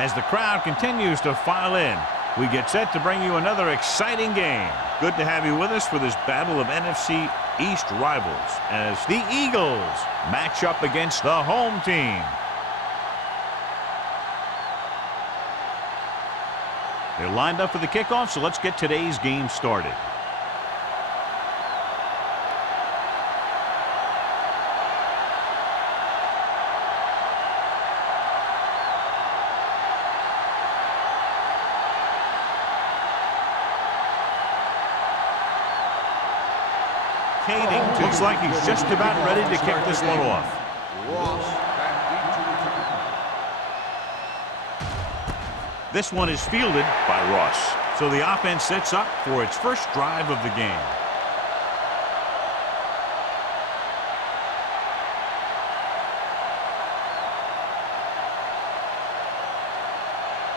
As the crowd continues to file in, we get set to bring you another exciting game. Good to have you with us for this battle of NFC East rivals as the Eagles match up against the home team. They're lined up for the kickoff, so let's get today's game started. Looks like he's just about ready to kick this one off. This one is fielded by Ross. So the offense sets up for its first drive of the game.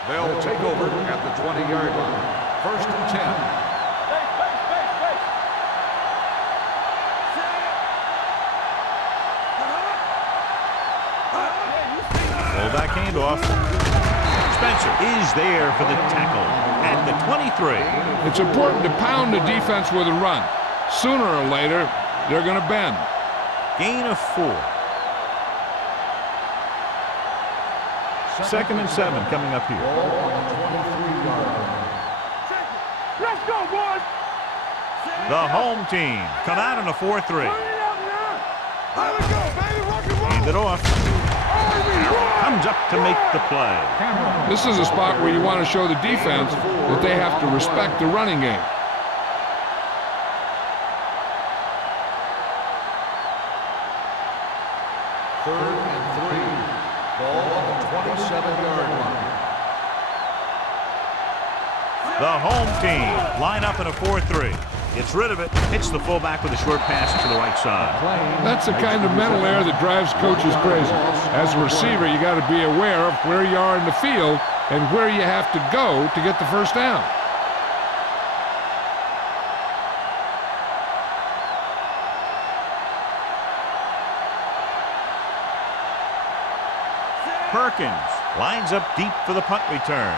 They'll take over at the 20-yard line. First and 10. Back handoff. Spencer is there for the tackle at the 23. It's important to pound the defense with a run. Sooner or later, they're going to bend. Gain of 4. Second and 7 coming up here. Let's go, boys! The home team come out on a 4-3. Hand it off. Comes up to make the play. This is a spot where you want to show the defense that they have to respect the running game. Third and 3. Ball on the 27-yard line. The home team line up in a 4-3. Gets rid of it, hits the fullback with a short pass to the right side. That's the kind of mental error that drives coaches crazy. As a receiver, you got to be aware of where you are in the field and where you have to go to get the first down. Perkins lines up deep for the punt return.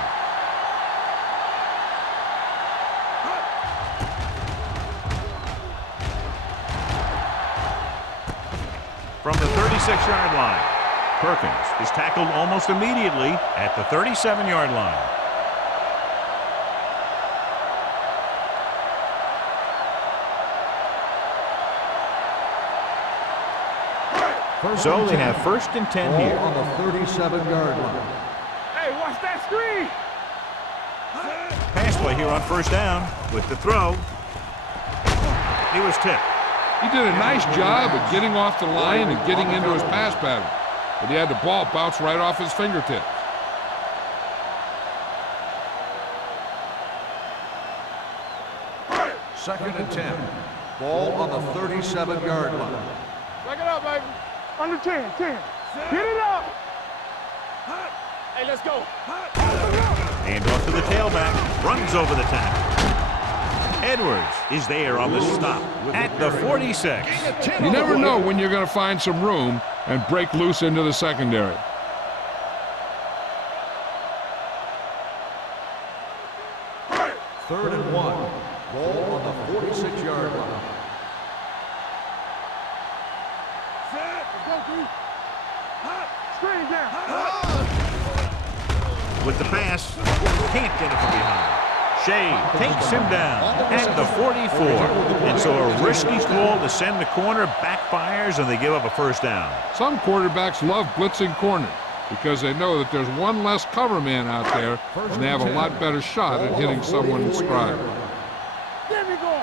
From the 36-yard line, Perkins is tackled almost immediately at the 37-yard line. So they have first and 10 here. On the 37-yard line. Hey, watch that screen! Pass play here on first down with the throw. He was tipped. He did a nice job of getting off the line and getting into his pass pattern, but he had the ball bounce right off his fingertips. Second and 10. Ball on the 37-yard line. Back it up, baby. Under 10. Get it up. Hey, let's go. Hand off to the tailback. Runs over the tackle. Edwards is there on the stop at the 46. You never know when you're going to find some room and break loose into the secondary. Third and 1. Ball on the 46-yard line. Screen down. With the pass, can't get it from behind. Shea takes him down at the 44. And so a risky call to send the corner backfires and they give up a first down. Some quarterbacks love blitzing corners because they know that there's one less cover man out there and they have a lot better shot at hitting someone in stride. There we go.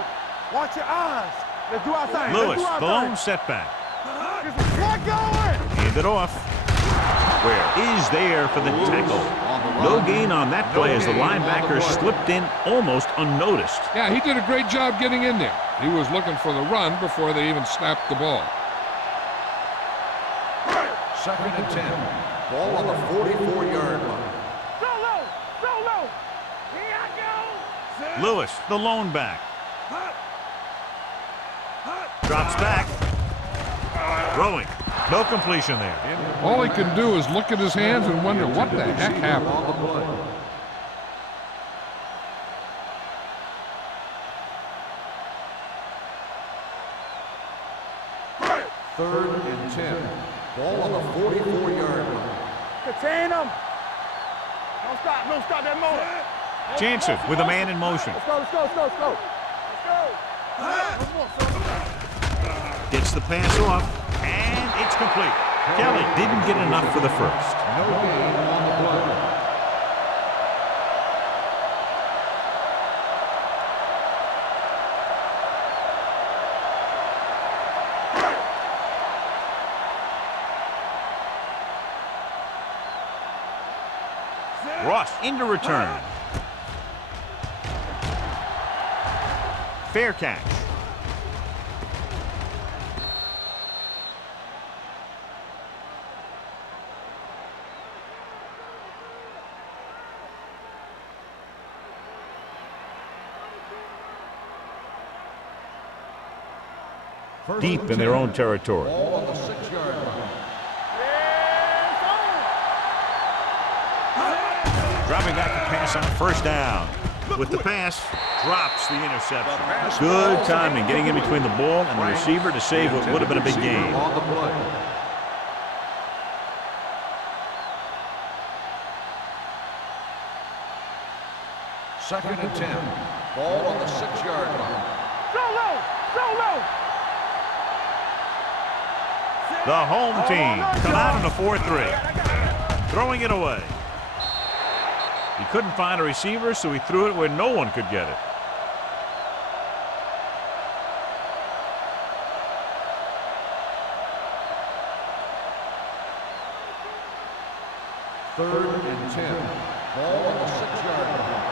Watch your eyes. Let's do our thing. Lewis, the lone setback. Get going. Hand it off. Where is there for the tackle? No gain on that play as the linebacker slipped in almost unnoticed. Yeah, he did a great job getting in there. He was looking for the run before they even snapped the ball. Second and 10. Ball on the 44-yard line. Solo. Here I go. Lewis, the lone back. Drops back. Throwing. No completion there. All he can do is look at his hands and wonder what the heck happened. On the play. Third and 10. Ball on the 44-yard line. Contain them. Don't stop. Don't stop that motor. Jansen with a man in motion. Let's go. Let's go. Let's go. Let's go. Let's go. Gets the pass off, and it's complete. Kelly didn't get enough for the first. No gain on the play. Ross into return. Fair catch. Deep in their own territory. Ball on the 6-yard line. Dropping back to pass on first down. With the pass, drops the interception. Good timing, getting in between the ball and the receiver to save what would have been a big gain. On the play. Second and 10. Ball on the 6-yard line. Solo. Solo. The home team come out in a 4-3. Throwing it away. He couldn't find a receiver, so he threw it where no one could get it. Third and 10. Ball on the 6-yard line.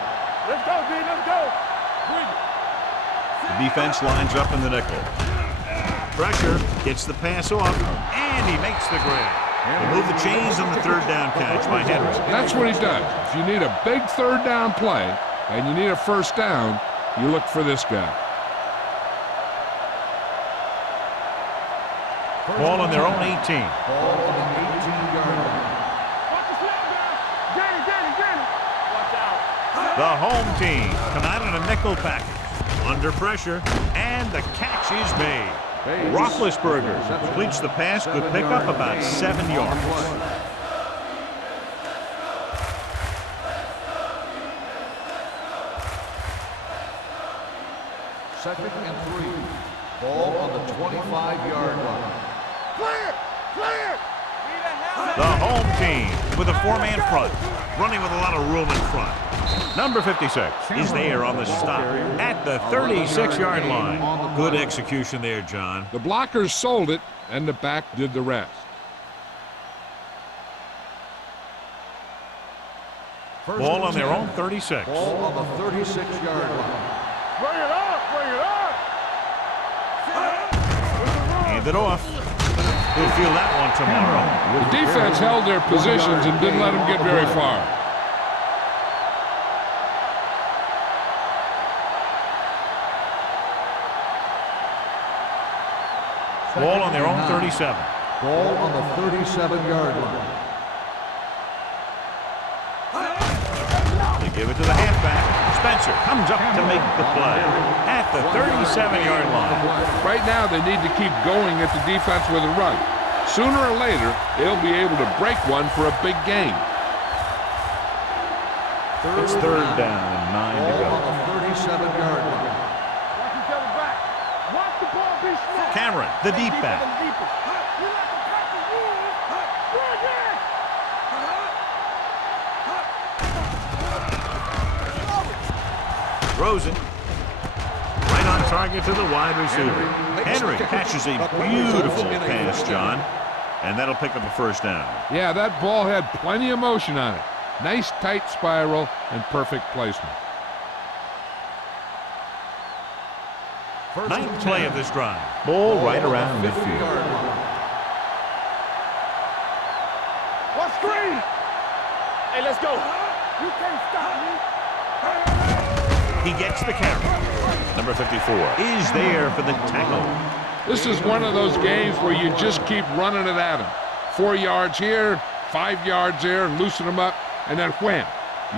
Let's go, B. Let's go. The defense lines up in the nickel. Pressure, gets the pass off, and he makes the grab. They move the chains on the third down catch by Henry. That's what he does. If you need a big third down play and you need a first down, you look for this guy. Ball on their own 18. Ball on the 18-yard line. Watch the snap, guys. Danny. Watch out. The home team come out in a nickel package. Under pressure, and the catch is made. Roethlisberger completes the pass. Good pickup, about 7 yards. Second and 3. Ball on the 25-yard line. Clear. Clear. The home team with a 4-man front, running with a lot of room in front. Number 56 is there on the stop at the 36-yard line. Good execution there, John. The blockers sold it, and the back did the rest. Ball on their own 36. Ball on the 36-yard line. Bring it up. Bring it up. Hand it off. He'll feel that one tomorrow. The defense held their positions and didn't let them get very far. Ball on their own 37. Ball on the 37-yard line. They give it to the halfback. Spencer comes up to make the play at the 37-yard line. Right now, they need to keep going at the defense with a run. Sooner or later, they'll be able to break one for a big gain. It's third down and 9 to Ball go. on the 37-yard line. Watch each other back. Watch the ball be smart. Cameron, the deep back. Rosen, right on target to the wide receiver. Henry catches a beautiful pass, John, and that'll pick up a first down. Yeah, that ball had plenty of motion on it. Nice tight spiral and perfect placement. Ninth play of this drive. Ball right around midfield. What screen? Hey, let's go. You can't stop me. He gets the carry. Number 54 is there for the tackle. This is one of those games where you just keep running it at them. 4 yards here, 5 yards there, and loosen them up, and then wham.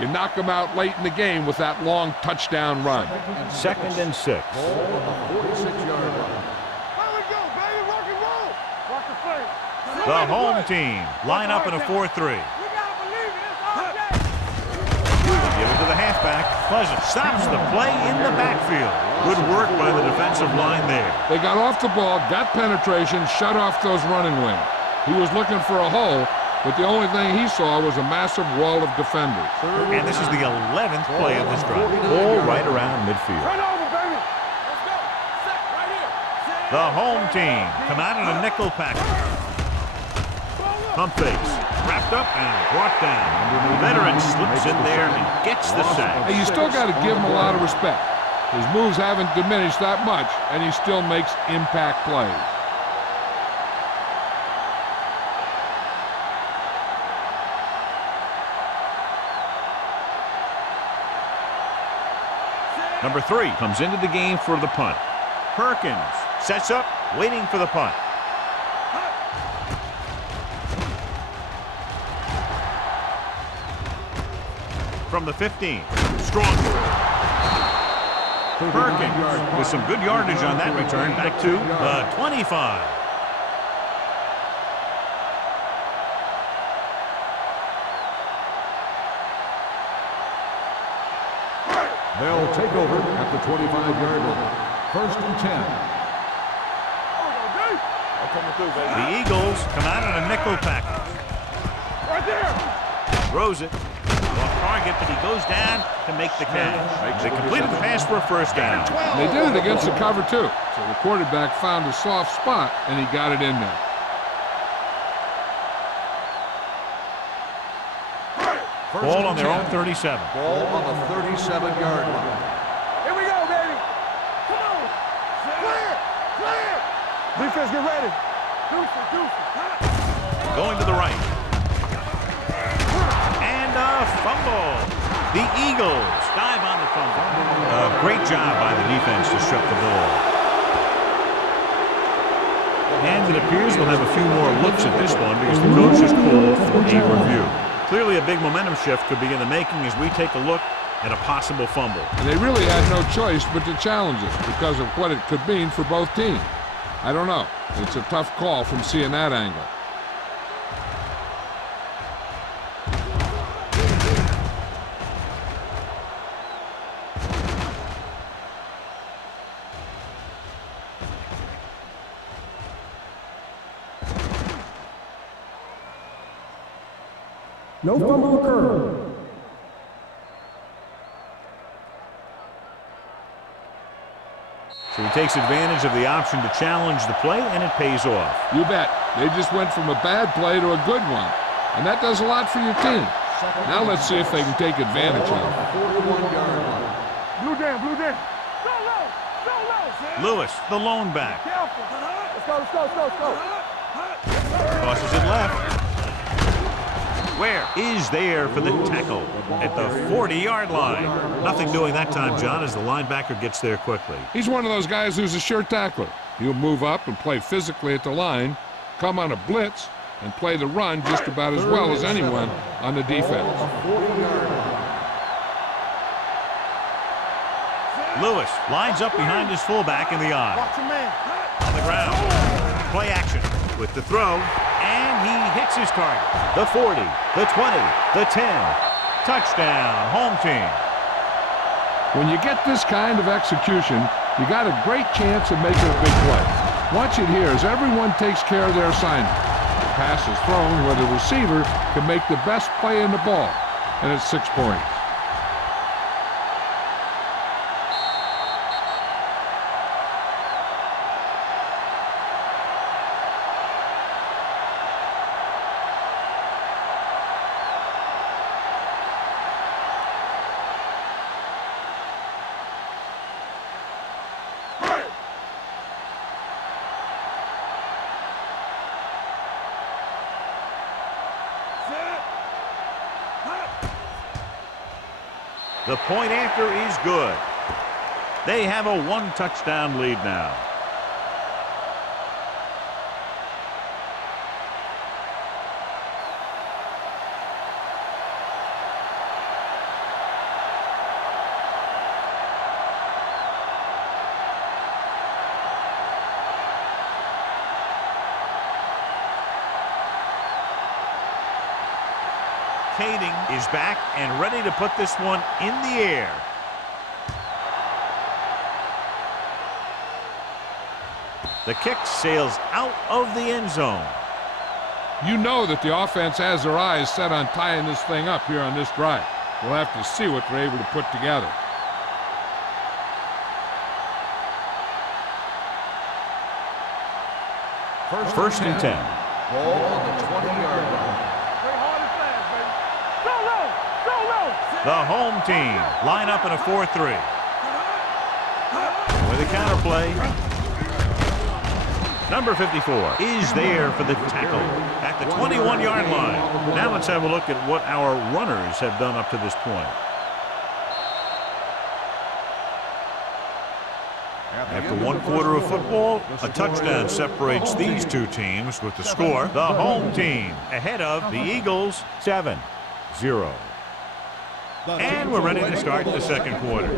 You knock them out late in the game with that long touchdown run. 2nd and 6. Ball on the 46-yard line. There we go, baby. Rock and roll. Rock the play. The home team line up in a 4-3. You gotta believe it. It's all day. Give it to the halfback. Pleasant stops the play in the backfield. Good work by the defensive line there. They got off the ball, got penetration, shut off those running lanes. He was looking for a hole, but the only thing he saw was a massive wall of defenders. And this is the 11th play of this drive. Ball right around midfield. Turn over, baby. Let's go. Set right here. Set. The home team come out in a nickel package. Pump fakes. Wrapped up and brought down. The veteran slips in there and gets the sack. Hey, you still got to give him a lot of respect. His moves haven't diminished that much, and he still makes impact plays. Number 3 comes into the game for the punt. Perkins sets up, waiting for the punt. From the 15, strong. Perkins with some good yardage on that return, back to the 25. They'll take over at the 25-yard line. 1st and 10. I'm coming through, baby. The Eagles come out in a nickel package. Right there. Throws it. Off target, but he goes down to make the catch. They completed the pass for a 1st down. They did it against the cover, too. So the quarterback found a soft spot, and he got it in there. Ball on their own 37. Ball on the 37-yard line. Here we go, baby. Come on. Clear. Clear. Defense, get ready. Deuces. Going to the right. And a fumble. The Eagles dive on the fumble. A great job by the defense to strip the ball. And it appears they'll have a few more looks at this one because the coach has called for a review. Clearly a big momentum shift could be in the making as we take a look at a possible fumble. And they really had no choice but to challenge it because of what it could mean for both teams. I don't know. It's a tough call from seeing that angle. No fumble occurred. So he takes advantage of the option to challenge the play, and it pays off. You bet. They just went from a bad play to a good one. And that does a lot for your team. Now let's see if they can take advantage of it. 41-yard line. Blue down. Go low. Go low. Lewis, the lone back. Careful. Let's go. Tosses it left. Where is there for the tackle at the 40-yard line. Nothing doing that time, John, as the linebacker gets there quickly. He's one of those guys who's a sure tackler. He'll move up and play physically at the line, come on a blitz, and play the run just about as well as anyone on the defense. Lewis lines up behind his fullback in the eye. Watch your man. On the ground. Play action with the throw. And he hits his target. The 40, the 20, the 10. Touchdown, home team. When you get this kind of execution, you got a great chance of making a big play. Watch it here as everyone takes care of their assignment. The pass is thrown where the receiver can make the best play in the ball, and it's 6 points. The point after is good. They have a 1-touchdown lead now. rotating, is back and ready to put this one in the air. The kick sails out of the end zone. You know that the offense has their eyes set on tying this thing up here on this drive. We'll have to see what they're able to put together. First and 10. Ball on the 20-yard line. Play hard and fast, baby. Go low! Go low! The home team line up in a 4-3. With a counter play. Number 54 is there for the tackle at the 21-yard line. Now let's have a look at what our runners have done up to this point. After one quarter of football, a touchdown separates these two teams with the score. The home team ahead of the Eagles 7-0. And we're ready to start the second quarter.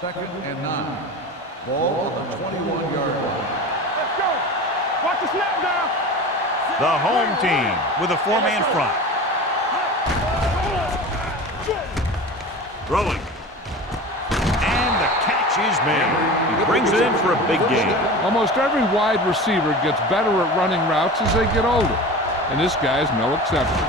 Second and 9. Ball on the 21-yard line. Let's go! Watch the snap down! The home team with a four-man front. Throwing. And the catch is made. He brings it in for a big gain. Almost every wide receiver gets better at running routes as they get older, and this guy's no exception.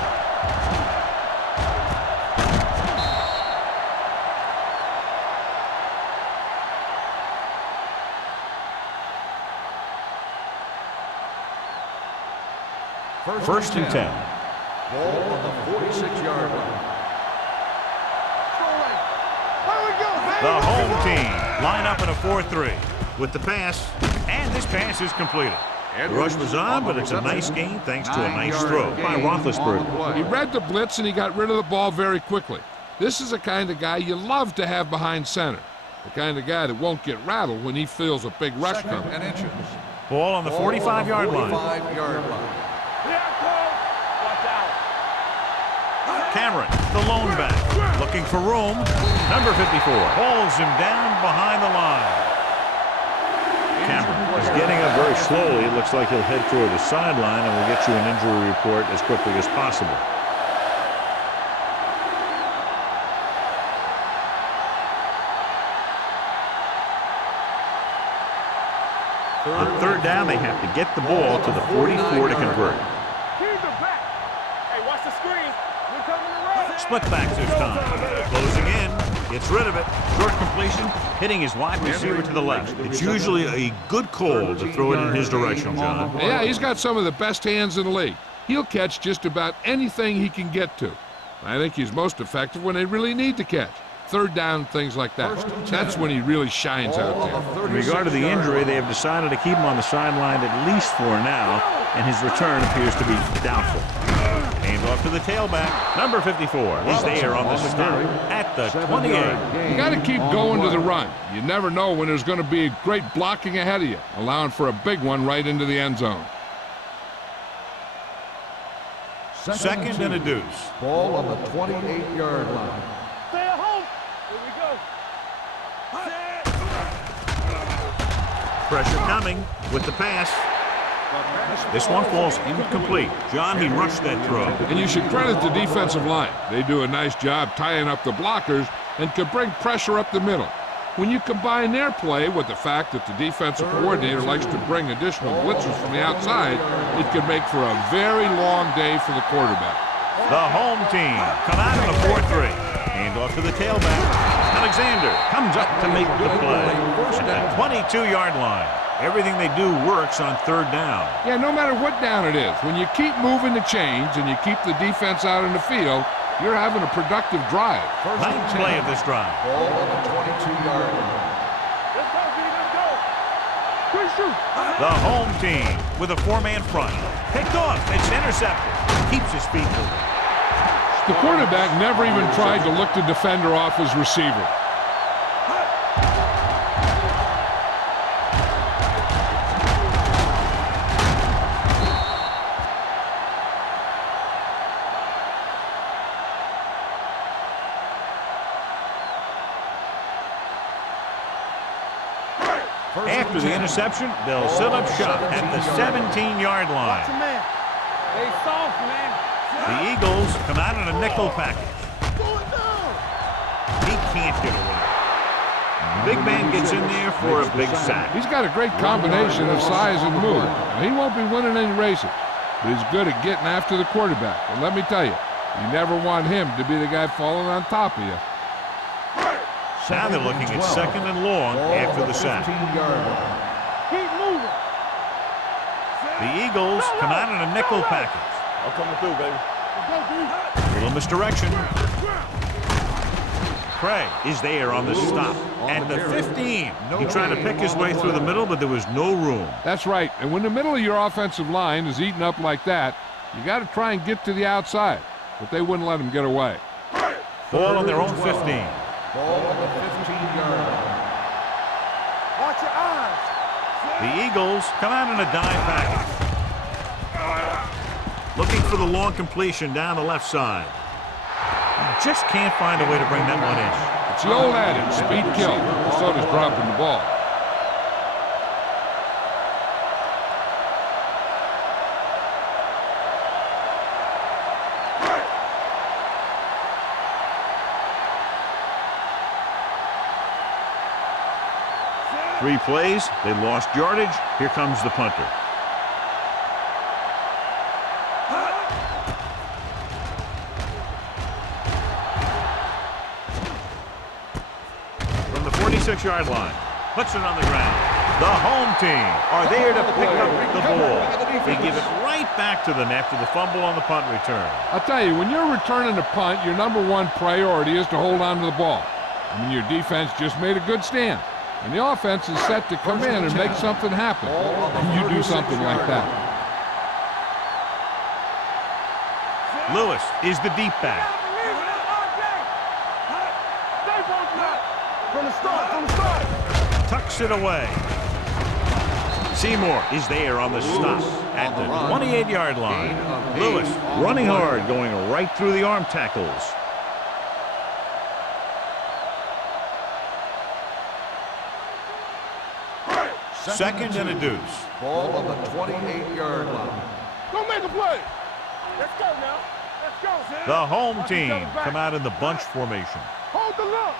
First and 10. Ball on the 46-yard line. The home team line up in a 4-3 with the pass, and this pass is completed. The rush was on, but it's a nice gain thanks to a nice throw by Roethlisberger. He read the blitz and he got rid of the ball very quickly. This is the kind of guy you love to have behind center. The kind of guy that won't get rattled when he feels a big rush coming. And inches. Ball on the 45-yard line. 45-yard line. Watch out! Cameron, the lone back, looking for room. Number 54 hauls him down behind the line. Cameron is getting up very slowly. It looks like he'll head toward the sideline, and we'll get you an injury report as quickly as possible. On third down, they have to get the ball to the 44 to convert. Keep the back! Hey, watch the screen! We're coming around! Split backs this time. Closing in. Gets rid of it. Short completion. Hitting his wide receiver to the left. It's usually a good call to throw it in his direction, John. Yeah, he's got some of the best hands in the league. He'll catch just about anything he can get to. I think he's most effective when they really need to catch. Third down, things like that. That's when he really shines out there. In regard to the injury, they have decided to keep him on the sideline at least for now, and his return appears to be doubtful. Hands off to the tailback. Number 54 is there on the stop at the 28. You got to keep going to the run. You never know when there's going to be great blocking ahead of you, allowing for a big one right into the end zone. Second and a deuce. Ball on the 28-yard line. Stay at home! Here we go! Pressure coming with the pass. This one falls incomplete. John, he rushed that throw. And you should credit the defensive line. They do a nice job tying up the blockers and can bring pressure up the middle. When you combine their play with the fact that the defensive coordinator likes to bring additional blitzers from the outside, it can make for a very long day for the quarterback. The home team come out in a 4-3. Hand off to the tailback. Alexander comes up to make the play at the 22-yard line. Everything they do works on third down. Yeah, no matter what down it is, when you keep moving the chains and you keep the defense out in the field, you're having a productive drive. Ninth play of this drive. Ball on the 22-yard line. Let's go, B, let's go! Quick shoot! The home team with a four-man front. Picked off. It's intercepted. Keeps his feet moving. The quarterback never even tried to look the defender off his receiver. After the interception, they'll set up shop at the 17-yard line. They soft, man. The Eagles come out in a nickel package. He can't get away. Big man gets in there for a big sack. He's got a great combination of size and move. Now, he won't be winning any races, but he's good at getting after the quarterback. And let me tell you, you never want him to be the guy falling on top of you. Now they're looking at 2nd and long after the sack. Keep moving. The Eagles come out in a nickel package. I'm coming through, baby. Little misdirection. Craig is there on the stop at the 15. He tried to pick his way through the middle, but there was no room. That's right. And when the middle of your offensive line is eaten up like that, you got to try and get to the outside. But they wouldn't let him get away. Ball on their own 15. Ball on the 15-yard line. Watch your eyes. The Eagles come out in a dime package. Looking for the long completion down the left side. Just can't find a way to bring that one in. It's the old adage, speed kills. So does dropping the ball. Three plays, they lost yardage. Here comes the punter. From the 46-yard line, puts it on the ground. The home team are there to pick up the ball. They give it right back to them after the fumble on the punt return. I'll tell you, when you're returning a punt, your #1 priority is to hold on to the ball. I mean, your defense just made a good stand. And the offense is set to come in and make something happen. And you do something like that. Lewis is the deep back. From the start. Tucks it away. Seymour is there on the stop at the 28-yard line. Lewis running hard, going right through the arm tackles. Second and a deuce. Ball on the 28-yard line. Go make a play. Let's go now. Let's go. The home team come out in the bunch formation. Hold the look.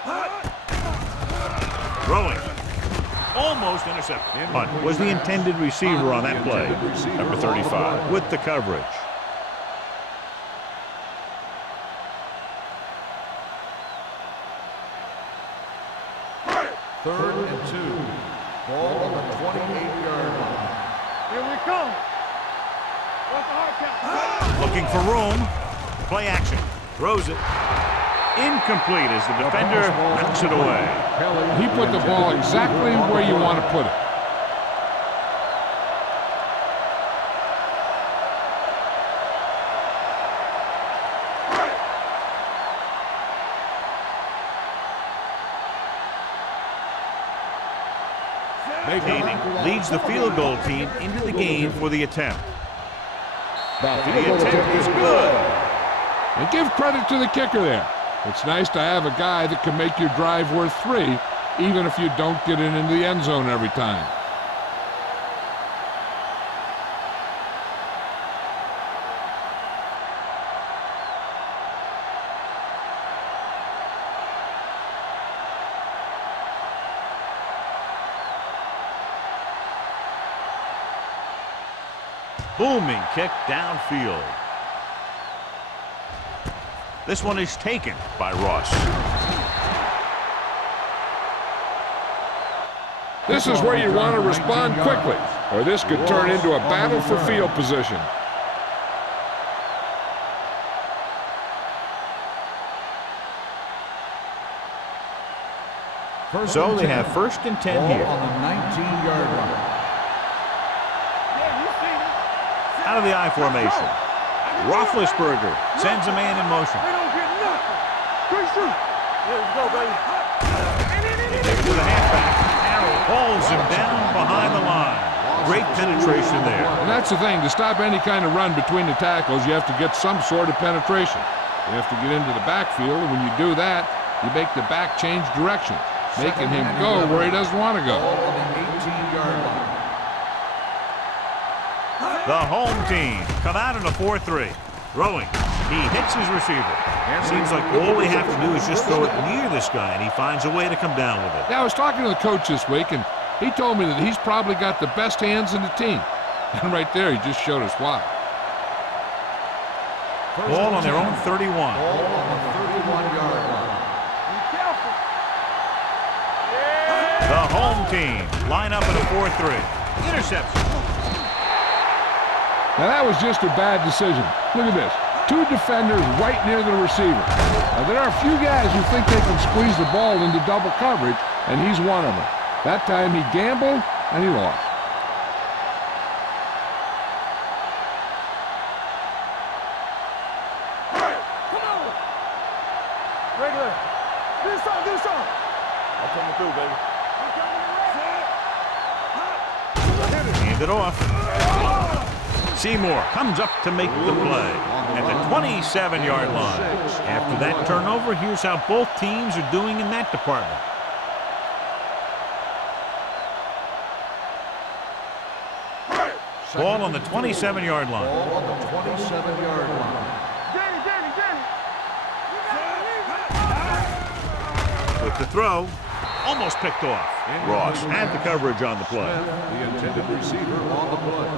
Throwing. Almost intercepted. Hunt was the intended receiver on that play. Number 35 with the coverage. Third and 2. Ball on the 28-yard line. Here we come. What's the hard count? Looking for room. Play action. Throws it. Incomplete as the defender knocks it away. He put the ball exactly where you want to put it. Hayden leads the field goal team into the game for the attempt. The attempt is good. And give credit to the kicker there. It's nice to have a guy that can make your drive worth 3, even if you don't get it into the end zone every time. Booming kick downfield. This one is taken by Ross. This is where you want to respond quickly, or this could turn into a battle for field position. So they have 1st and 10 here. On the 19-yard line. Out of the I formation. Roethlisberger sends a man in motion. We don't get nothing. Great shoot. Let's go, baby. They take it to the halfback. Arrow pulls him down behind the line. Great penetration there. And that's the thing. To stop any kind of run between the tackles, you have to get some sort of penetration. You have to get into the backfield, and when you do that, you make the back change direction, making him go where he doesn't want to go. 18-yard line. The home team come out in a 4-3. Throwing. He hits his receiver. Seems like all they have to do is just throw it near this guy, and he finds a way to come down with it. Yeah, I was talking to the coach this week, and he told me that he's probably got the best hands in the team. And right there, he just showed us why. Ball on their own 31. Ball on the 31-yard line. Be careful. The home team line up in a 4-3. Interception. Now, that was just a bad decision. Look at this. Two defenders right near the receiver. Now, there are a few guys who think they can squeeze the ball into double coverage, and he's one of them. That time he gambled, and he lost. Come on. Regular. Do something. I'm coming through, baby. Hand it off. Seymour comes up to make the play at the 27-yard line. After that turnover, here's how both teams are doing in that department. Ball on the 27-yard line. Ball on the 27-yard line. With the throw, almost picked off. Ross had the coverage on the play. The intended receiver on the play.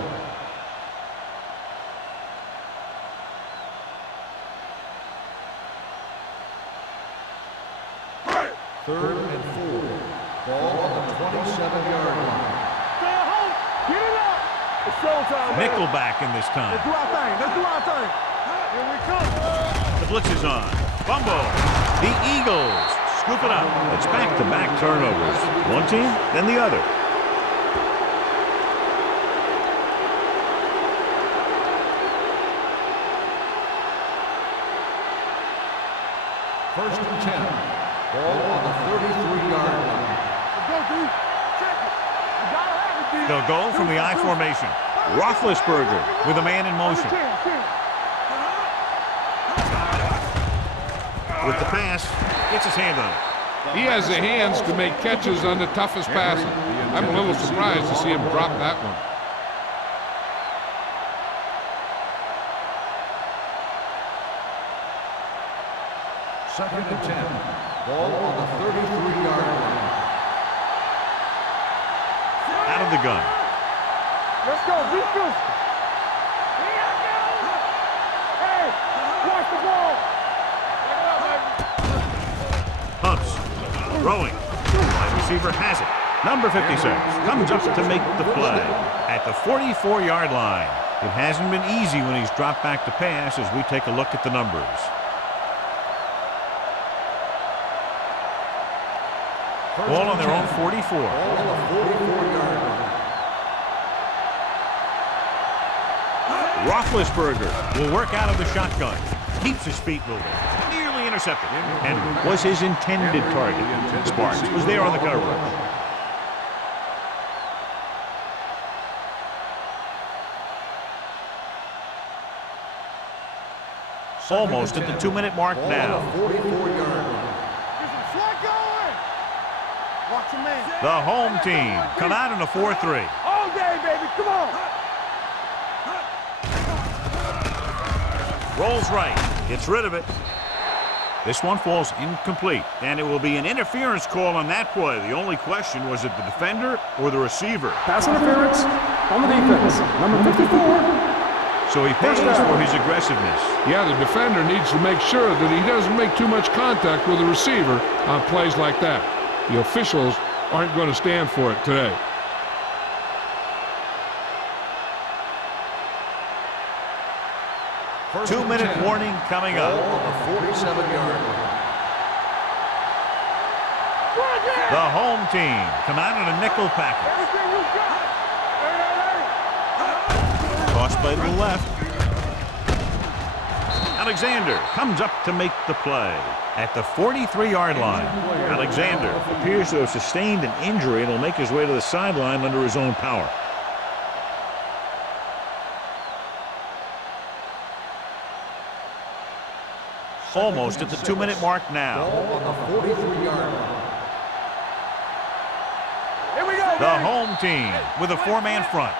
Third and 4. Ball on the 27-yard line. Stay at home. Get it up. It's showtime. Nickelback in this time. Let's do our thing. Here we come. The blitz is on. Fumble. The Eagles scoop it up. It's back-to-back turnovers. One team, then the other. First and 10. Ball on the 33-yard line. Let's go, D. Check it. You gotta have it, D. They'll go from the I formation. Roethlisberger with a man in motion. With the pass, gets his hand on it. He has the hands to make catches on the toughest passes. I'm a little surprised to see him drop that one. Second and 10. Ball on the 33-yard line. Out of the gun. Let's go, defense. Hey, watch the ball. Pumps. Throwing. Wide receiver has it. Number 56 comes up to make the play at the 44-yard line. It hasn't been easy when he's dropped back to pass as we take a look at the numbers. Ball on their own 44. Ball on the 44-yard line. Roethlisberger will work out of the shotgun. Keeps his feet moving. Nearly intercepted. And was his intended target. Sparks was there on the coverage. Almost at the 2-minute mark now. 44-yard line. Watch your man. The home team come out in a 4-3. All day, baby. Come on. Rolls right. Gets rid of it. This one falls incomplete, and it will be an interference call on that play. The only question was it the defender or the receiver. Pass interference on the defense. Number 54. So he pays for his aggressiveness. Yeah, the defender needs to make sure that he doesn't make too much contact with the receiver on plays like that. The officials aren't going to stand for it today. First 2-minute and 10. warning coming up. Ball on the 47-yard line. The home team come out in a nickel package. Everything you got. Tossed by the left. Alexander comes up to make the play at the 43-yard line. Alexander appears to have sustained an injury and will make his way to the sideline under his own power. Almost at the 2-minute mark now. Ball on the 43-yard line. Here we go. The home team with a 4-man front.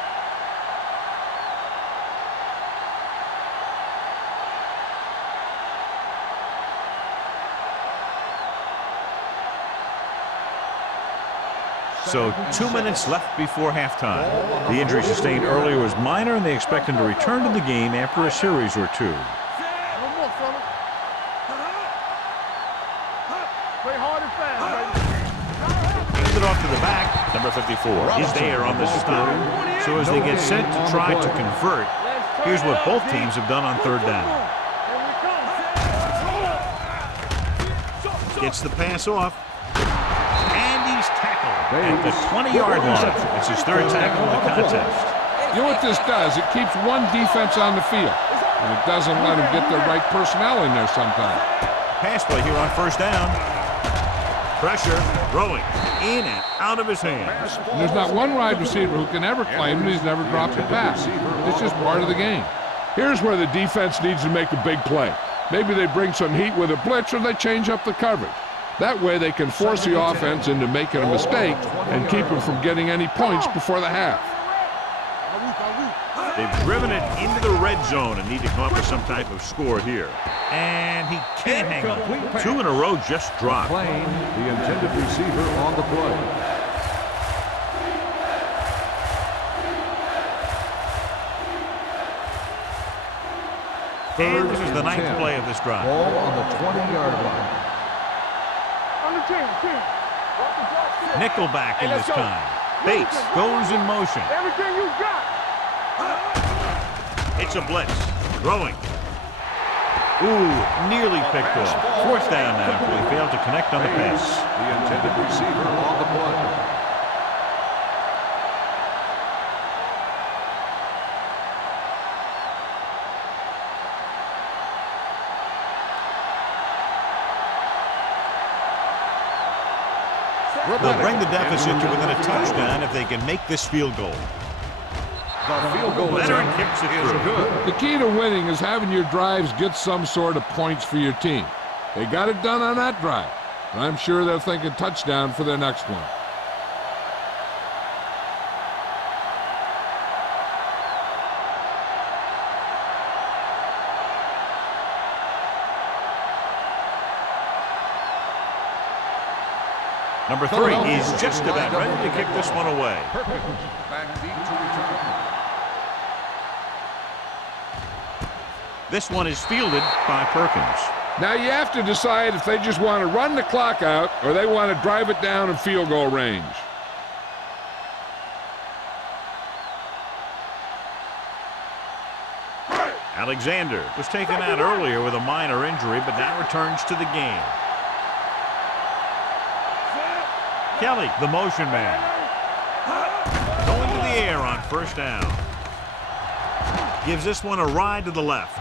So 2 minutes left before halftime. The injury sustained earlier was minor, and they expect him to return to the game after a series or two. Play hard and fast, baby. Hands it off to the back. Number 54 is there on the stop. So as they get set to try to convert, here's what both teams have done on third down. Gets the pass off. At the 20-yard line. It's his third tackle in the contest. You know what this does? It keeps one defense on the field, and it doesn't let them get the right personnel in there sometimes. Pass play here on first down. Pressure, throwing, in and out of his hands. And there's not one wide receiver who can ever claim that he's never dropped a pass. It's just part of the game. Here's where the defense needs to make a big play. Maybe they bring some heat with a blitz, or they change up the coverage. That way they can force the offense into making a mistake and keep them from getting any points before the half. They've driven it into the red zone and need to come up with some type of score here. And he can't hang on. 2 in a row just dropped. Playing the intended receiver on the play. And this is the 9th play of this drive. Ball on the 20-yard line. Nickelback in this time. Bates goes in motion. Everything you got. It's a blitz. Throwing. Ooh, nearly picked off. 4th down now after he failed to connect on the pass. The intended receiver on the play. They'll bring the deficit to within a touchdown if they can make this field goal. The field goal Veteran kicks it through. good. The key to winning is having your drives get some sort of points for your team. They got it done on that drive, and I'm sure they're thinking touchdown for their next one. Number 3 is just about ready to kick this one away. Back deep to return. This one is fielded by Perkins. Now you have to decide if they just want to run the clock out or they want to drive it down in field goal range. Alexander was taken out earlier with a minor injury, but now returns to the game. Kelly, the motion man. Going to the air on first down. Gives this one a ride to the left.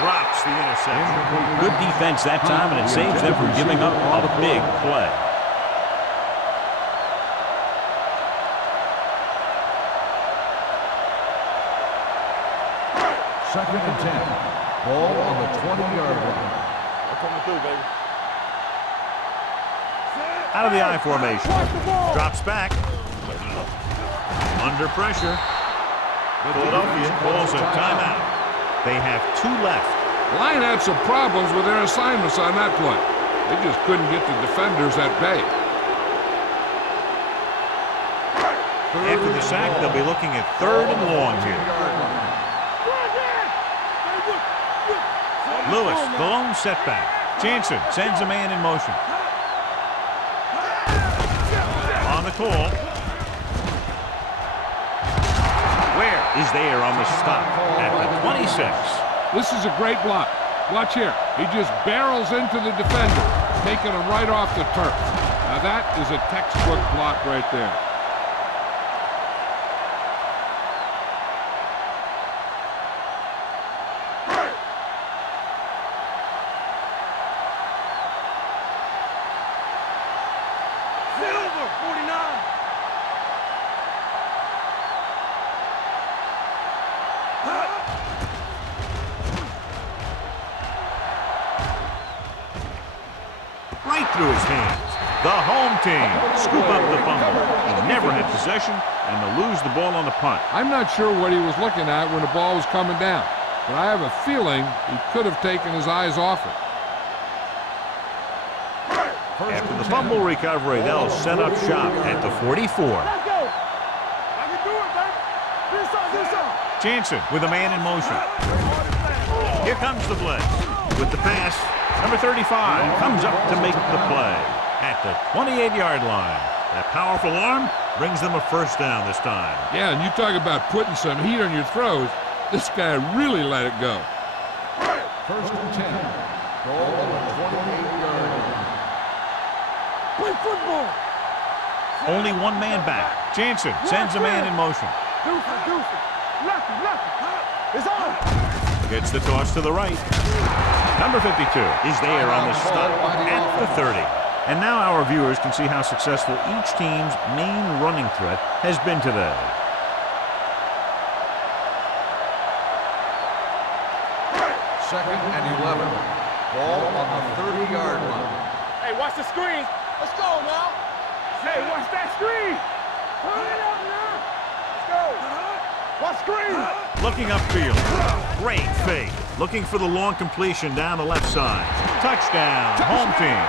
Drops the interception. Good defense that time, and it saves them from giving up a big play. Second and 10. Ball on the 20-yard line. I'm coming through, baby. Out of the I formation. Drops back. Under pressure. Philadelphia calls a timeout. They have 2 left. The line had some problems with their assignments on that play. They just couldn't get the defenders at bay. After the sack, they'll be looking at 3rd and long here. Lewis, the lone setback. Jansen sends a man in motion. On the call. Where is there on the stop at the 26? This is a great block. Watch here. He just barrels into the defender, taking him right off the turf. Now that is a textbook block right there. Right through his hands. The home team scoop up the fumble. He never had possession, and they'll lose the ball on the punt. I'm not sure what he was looking at when the ball was coming down, but I have a feeling he could have taken his eyes off it. After the fumble recovery, they'll set up shop at the 44. Let's go. I can do it, baby. Do something. Jansen with a man in motion. Here comes the blitz. With the pass, number 35 comes up to make the play at the 28-yard line. That powerful arm brings them a first down this time. Yeah, and you talk about putting some heat on your throws. This guy really let it go. First and 10. Ball on the 28-yard line. Play football. Only one man back. Jansen sends a man in motion. Deuce. Lefty. It's on. Gets the toss to the right. Number 52 is there on the stop at the 30. And now our viewers can see how successful each team's main running threat has been today. Second and 11. Ball on the 30-yard line. Hey, watch the screen. Let's go now. Hey, watch that screen. Turn it up now. Let's go. Watch screen. Looking upfield. Great fake. Looking for the long completion down the left side. Touchdown, home team.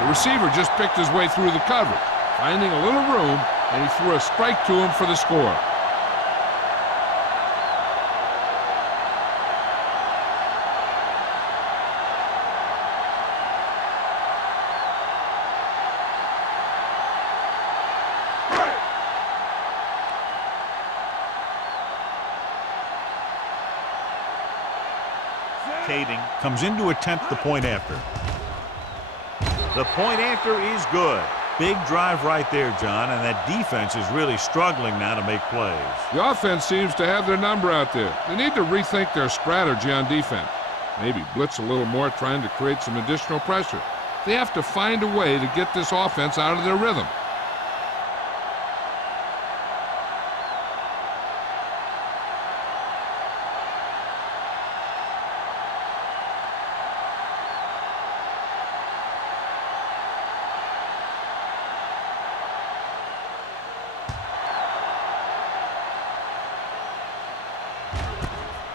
The receiver just picked his way through the coverage, finding a little room, and he threw a strike to him for the score. Kading comes in to attempt the point after. The point after is good. Big drive right there, John, and that defense is really struggling now to make plays. The offense seems to have their number out there. They need to rethink their strategy on defense. Maybe blitz a little more, trying to create some additional pressure. They have to find a way to get this offense out of their rhythm.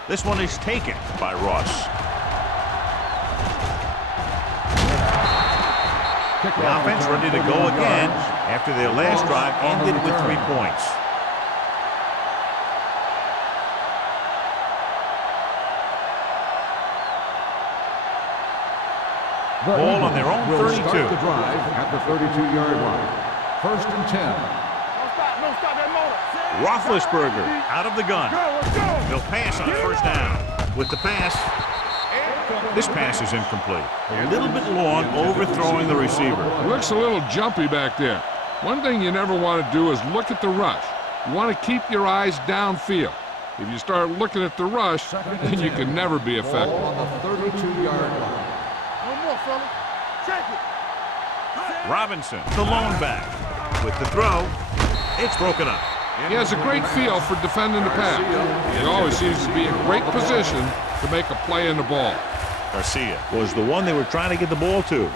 This one is taken by Ross. The offense ready to go again after their last drive ended with 3 points. Ball on their own 32. Start the drive at the 32-yard line. First and 10. Don't stop that motor. Roethlisberger out of the gun. Let's go. They'll pass on first down. With the pass, this pass is incomplete. A little bit long, overthrowing the receiver. It looks a little jumpy back there. One thing you never want to do is look at the rush. You want to keep your eyes downfield. If you start looking at the rush, then you can never be effective. Ball on the 32-yard line. One more, fella. Check it. Robinson, the lone back. With the throw, it's broken up. He has a great feel for defending the pass. He always seems to be in great position to make a play in the ball. Garcia was the one they were trying to get the ball to.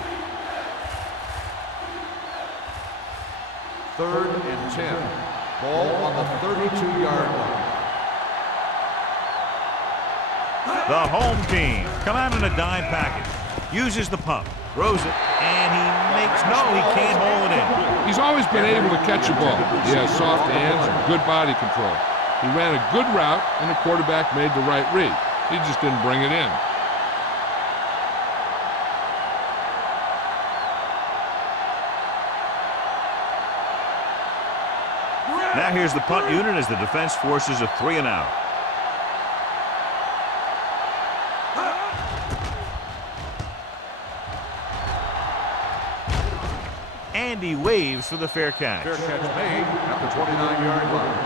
Third and 10. Ball on the 32-yard line. The home team come out in a dime package. Uses the pump, throws it, and he can't hold it in. He's always been able to catch a ball. He has soft hands and good body control. He ran a good route, and the quarterback made the right read. He just didn't bring it in. Now here's the punt unit as the defense forces a 3-and-out. And he waves for the fair catch. Fair catch made at the 29-yard line.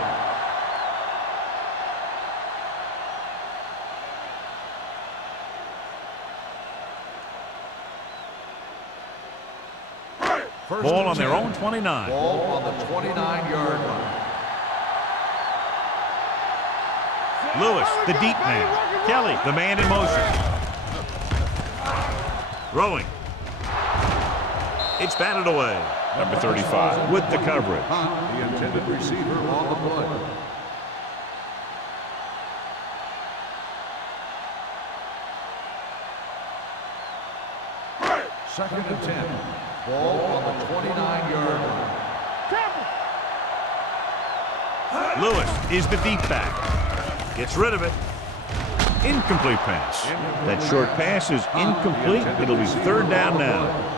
Ball on their own 29. Ball on the 29-yard line. Lewis, the deep man. Kelly, the man in motion. Throwing. It's batted away. Number 35 with the coverage. The intended receiver on the play. Second and 10. Ball on the 29-yard line. Lewis is the deep back. Gets rid of it. Incomplete pass. That short pass is incomplete. It'll be third down now.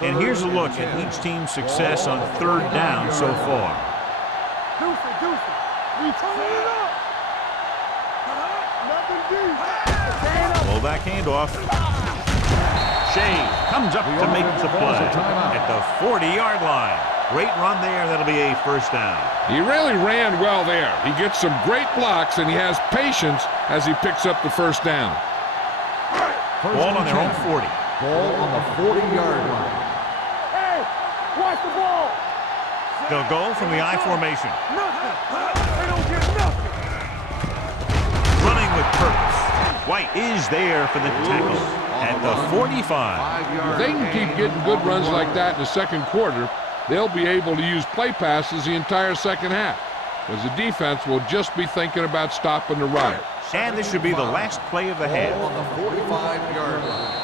And here's a look at each team's success on third down so far. Pull back handoff. Shea comes up to make the play at the 40-yard line. Great run there. That'll be a first down. He really ran well there. He gets some great blocks, and he has patience as he picks up the first down. Ball on their own 40. Ball on the 40-yard line. Hey, watch the ball. They'll go from the I formation. Nothing. They don't get nothing. Running with purpose. White is there for the tackle at the 45. If they can keep getting good runs like that in the second quarter, they'll be able to use play passes the entire second half, because the defense will just be thinking about stopping the run. And this should be the last play of the half. Ball on the 45-yard line.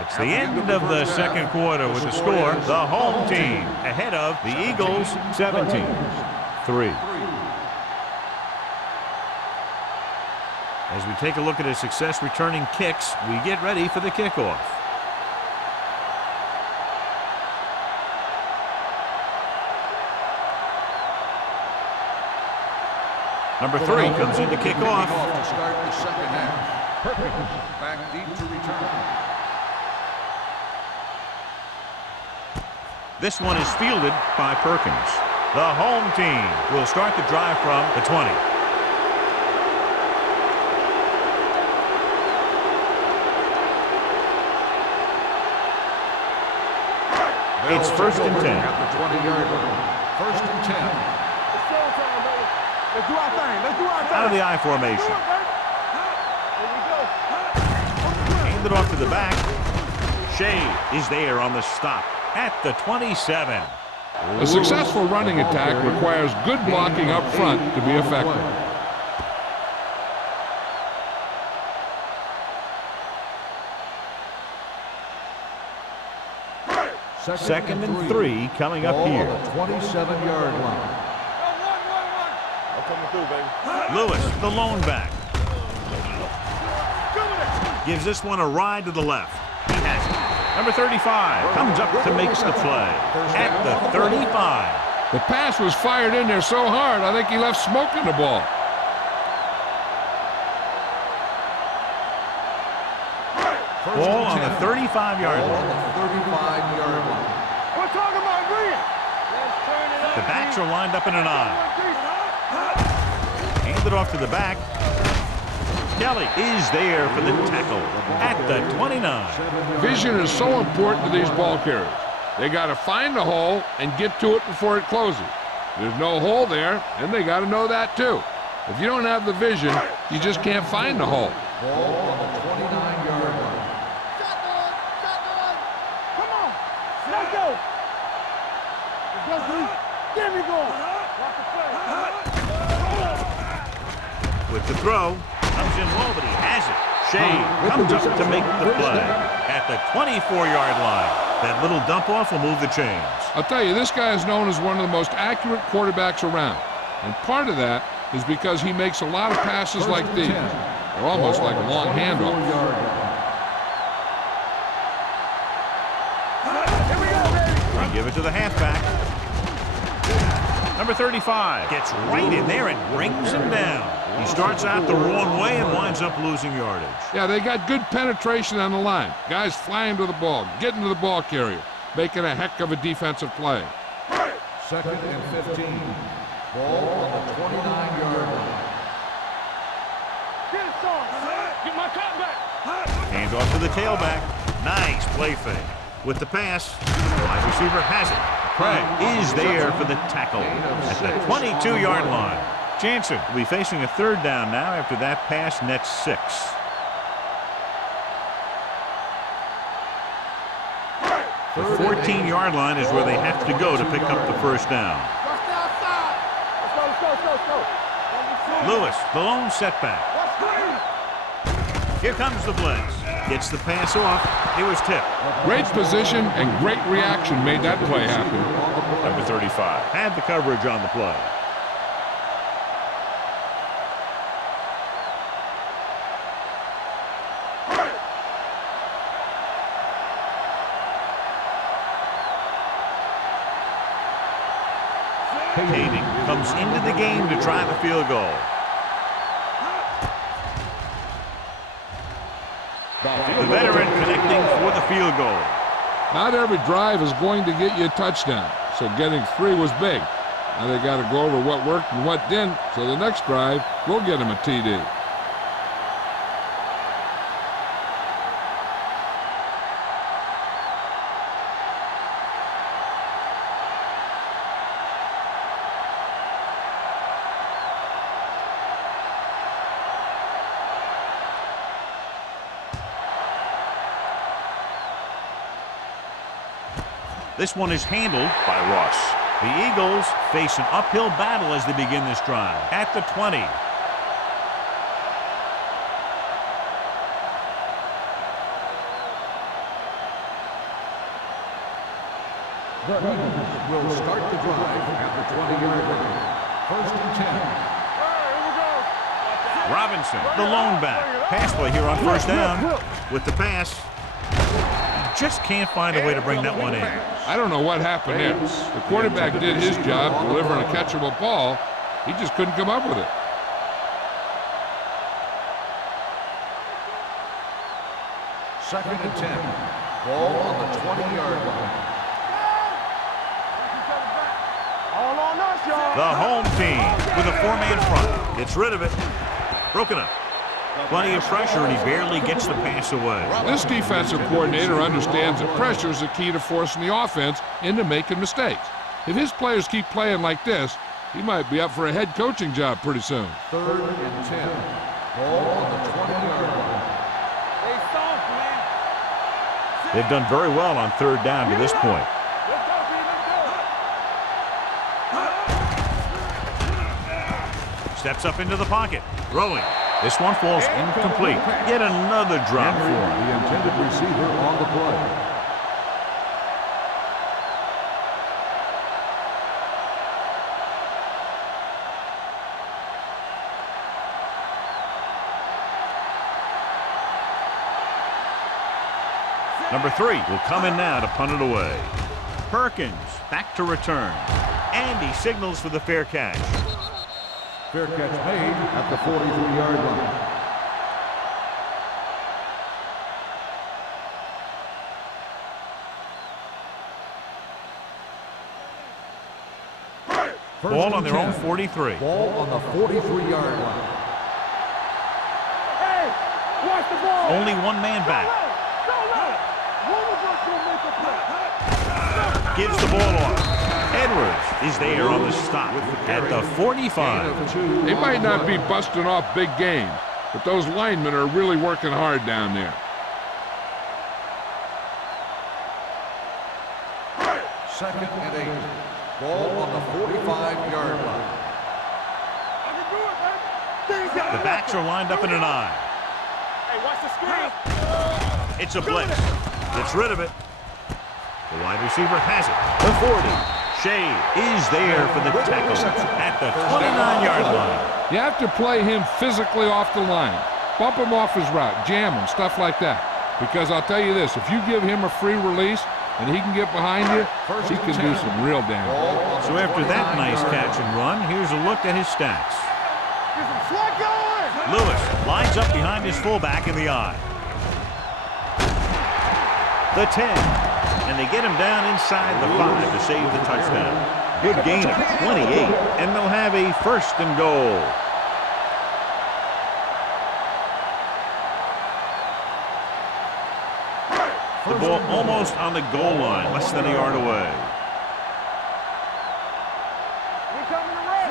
It's the end of the second quarter with the score. The home team ahead of the Eagles 17-3. As we take a look at his success returning kicks, we get ready for the kickoff. Number 3 comes in to kick off. To start the second half. Perkins back deep to return. This one is fielded by Perkins. The home team will start the drive from the 20. It's first and 10. At the 20-yard line. First and 10. It's showtime, baby. Let's do our thing. Let's do our thing. Out of the I formation. Here we go. Handed off to the back. Shea is there on the stop at the 27. A successful running attack requires good blocking up front to be effective. Second and 3 coming up here. Ball on the 27-yard line. I'm coming through, baby. Lewis, the lone back. Gives this one a ride to the left. He has it. Number 35 comes up to make the play at the 35. The pass was fired in there so hard, I think he left smoke in the ball. Ball on the 35-yard Ball on line. the 35-yard line. We're talking about green. Let's turn it up. The backs are lined up in an I. Handed off to the back. Kelly is there for the tackle at the 29. Vision is so important to these ball carriers. They got to find the hole and get to it before it closes. There's no hole there, and they got to know that too. If you don't have the vision, you just can't find the hole. Ball on the 29-yard line. Come on. Let's go. Let's go, Bruce. There we go. Watch the play. With the throw, comes in low, but he has it. Shea comes up to make the play at the 24-yard line. That little dump-off will move the chains. I'll tell you, this guy is known as one of the most accurate quarterbacks around. And part of that is because he makes a lot of passes like these. They're almost like a long handoff. Here we go, baby. They give it to the halfback. Number 35 gets right in there and brings him down. He starts out the wrong way and winds up losing yardage. Yeah, they got good penetration on the line. Guys flying to the ball, getting to the ball carrier, making a heck of a defensive play. Second and 15. Ball on the 29-yard line. Get it, son. Get my cut back. Hand off to the tailback. Nice play fake. With the pass, the wide receiver has it. Craig is there for the tackle at the 22-yard line. Jansen will be facing a third down now after that pass nets 6. The 14-yard line is where they have to go to pick up the first down. Lewis, the lone setback. Here comes the blitz. Gets the pass off. It was tipped. Great position and great reaction made that play happen. Number 35 had the coverage on the play. Kading comes into the game to try the field goal. The veteran connecting for the field goal. Not every drive is going to get you a touchdown, so getting 3 was big. Now they got to go over what worked and what didn't, so the next drive will get him a TD. This one is handled by Ross. The Eagles face an uphill battle as they begin this drive at the 20. The Eagles will start the drive at the 20-yard line. 1st and 10. Robinson, the lone back. Pass play here on first down. With the pass, just can't find a way to bring that one in. I don't know what happened there. The quarterback did his job delivering a catchable ball. He just couldn't come up with it. Second and 10. Ball on the 20-yard line. The home team with a 4-man front. Gets rid of it. Broken up. Plenty of pressure, and he barely gets the pass away. This defensive coordinator understands that pressure is the key to forcing the offense into making mistakes. If his players keep playing like this, he might be up for a head coaching job pretty soon. 3rd and 10. Ball on the 20-yard line. They've done very well on third down to this point. Steps up into the pocket. Throwing. This one falls incomplete. Yet another drop for him. The intended receiver on the play. Number 3 will come in now to punt it away. Perkins back to return. And he signals for the fair catch. Fair catch made at the 43-yard line. Ball on their own 43. Ball on the 43-yard line. Hey, watch the ball. Only one man back. Gives the ball off. Edwards is there on the stop at the 45. They might not be busting off big games, but those linemen are really working hard down there. Second and 8. Ball on the 45-yard line. The backs are lined up in an eye. Hey, watch the screen. It's a blitz. Gets rid of it. The wide receiver has it. The 40. Shea is there for the tackle at the 29-yard line. You have to play him physically off the line. Bump him off his route, jam him, stuff like that. Because I'll tell you this, if you give him a free release and he can get behind you, he can do some real damage. So after that nice catch and run, here's a look at his stats. Lewis lines up behind his fullback in the eye. The 10. And they get him down inside the 5 to save the touchdown. Good gain of 28, and they'll have a 1st and goal. The ball almost on the goal line, less than a yard away.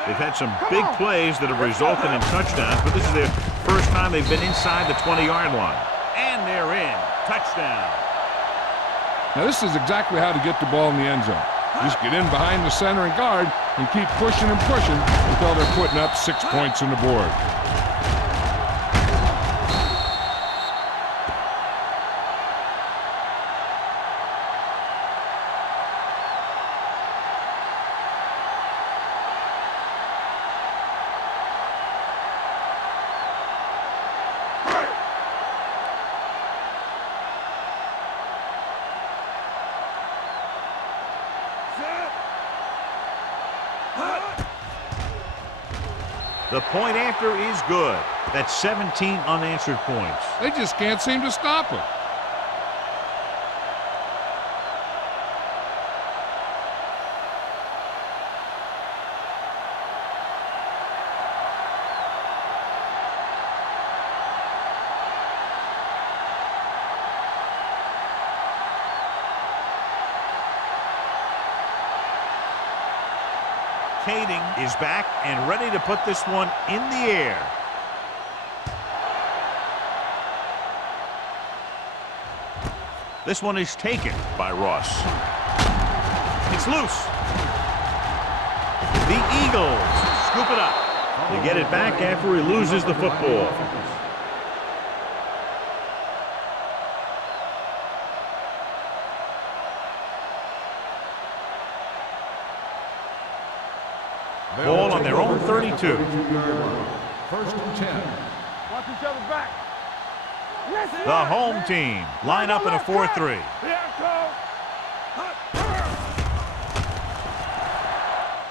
They've had some big plays that have resulted in touchdowns, but this is their first time they've been inside the 20-yard line. And they're in. Touchdown. Now this is exactly how to get the ball in the end zone. Just get in behind the center and guard and keep pushing and pushing until they're putting up 6 points on the board. The point after is good. That's 17 unanswered points. They just can't seem to stop them. Kading is back and ready to put this one in the air. This one is taken by Ross. It's loose. The Eagles scoop it up. They get it back after he loses the football. Ball on their own 32. First and 10. Watch each other back. The home team line up in a 4-3.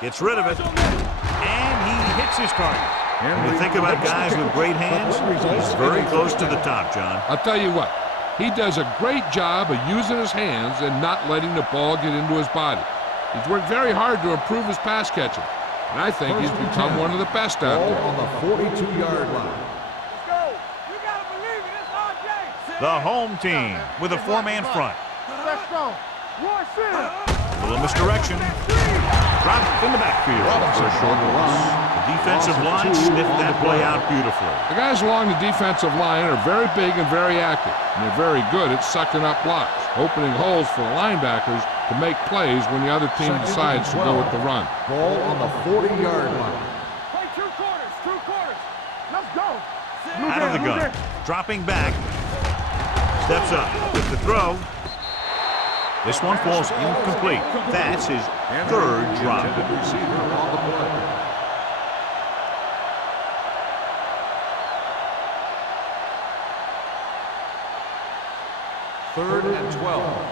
Gets rid of it, and he hits his target. When you think about guys with great hands, he's very close to the top, John. I'll tell you what, he does a great job of using his hands and not letting the ball get into his body. He's worked very hard to improve his pass catching, and I think he's become one of the best out there. On the 42-yard line. The home team with a 4-man front. Let's go. A little misdirection. Dropped in the backfield for a short loss. The defensive line sniffed that play out beautifully. The guys along the defensive line are very big and very active, and they're very good at sucking up blocks, opening holes for the linebackers to make plays when the other team decides to go with the run. Ball on the 40-yard line. Play two quarters. Let's go. Out of the gun. Dropping back. Steps up with the throw. This one falls incomplete. That's his third drop. Receiver on the play. Third and 12.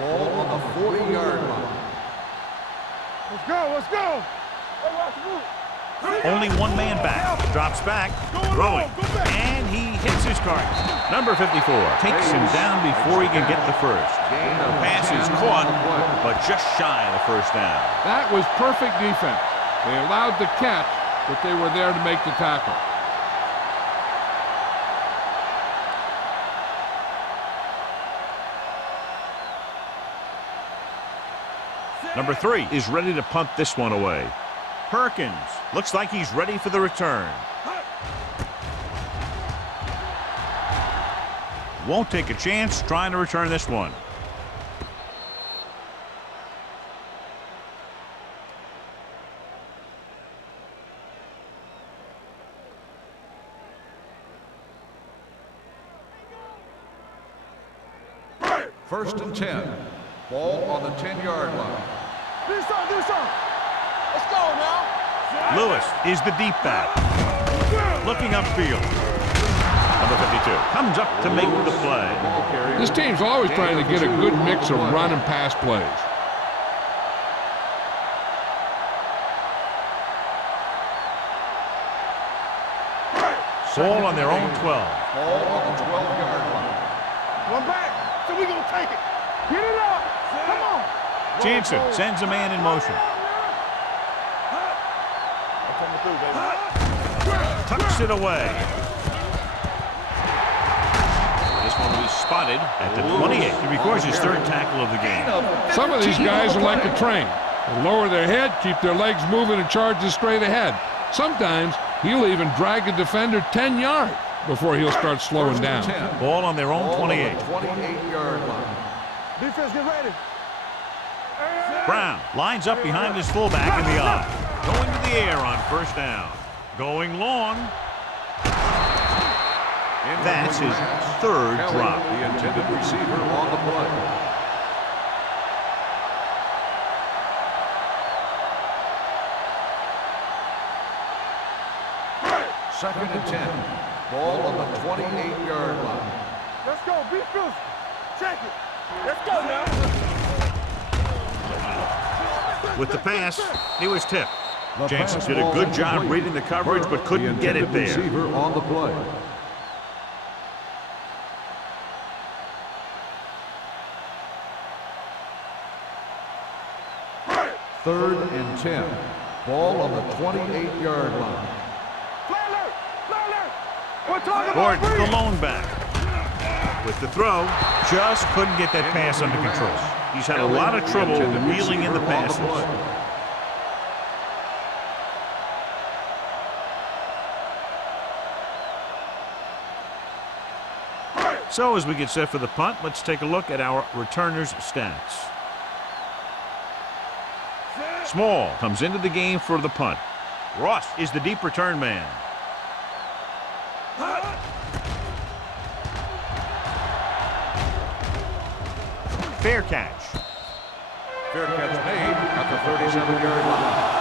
Ball on the 40-yard line. Let's go. Hey, watch the move. Only one man back. Drops back. Throwing. And he hits his target. Number 54 takes him down before he can get the first. The pass is caught, but just shy of the first down. That was perfect defense. They allowed the catch, but they were there to make the tackle. Number 3 is ready to punt this one away. Perkins looks like he's ready for the return. Won't take a chance trying to return this one. First and 10. Ball on the 10-yard line. Do something. Let's go now. Lewis is the deep back. Looking upfield. Number 52 comes up to make the play. This team's always trying to get a good mix of run and pass plays. Ball on their own 12. Ball on the 12-yard line. One back. So we gonna take it. Get it up. Come on. Jansen sends a man in motion. Tucks it away. This one will be spotted at the 28. He records his third tackle of the game. Some of these guys are like a train. They lower their head, keep their legs moving, and charges straight ahead. Sometimes he'll even drag a defender 10 yards before he'll start slowing down. Ball on their own 28. 28-yard line. Defense, get ready. Brown lines up behind his fullback in the eye. Going to the air on first down. Going long. That's his third drop. The intended receiver on the play. Second and 10. Ball on the 28-yard line. Let's go. Be physical. Check it. Let's go now. With the pass, he was tipped. Jansen did a good job reading the coverage, but couldn't get it there. Receiver on the play. Third and 10. Ball on the 28-yard line. Gordon, the lone back. With the throw, just couldn't get that pass under control. He's had a lot of trouble reeling in the passes. So as we get set for the punt, let's take a look at our returners' stats. Small comes into the game for the punt. Ross is the deep return man. Fair catch. Fair catch made at the 37-yard line.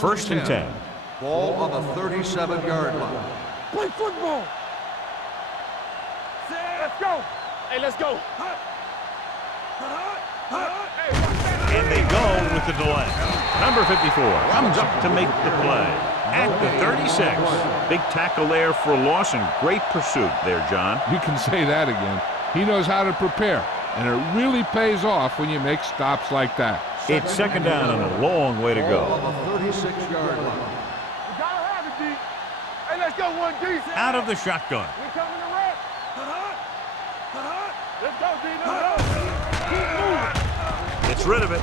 First and 10. Ball on the 37-yard line. Play football. Let's go. Hey, let's go. And they go with the delay. Number 54 comes up to make the play. At the 36. Big tackle there for a loss and great pursuit there, John. You can say that again. He knows how to prepare, and it really pays off when you make stops like that. It's second down and a long way to Ball go. on the 36-yard line. We gotta have it, D. Hey, let's go, 1D. Out of the shotgun. We coming to rest. Let's go, D. Keep moving. Gets rid of it.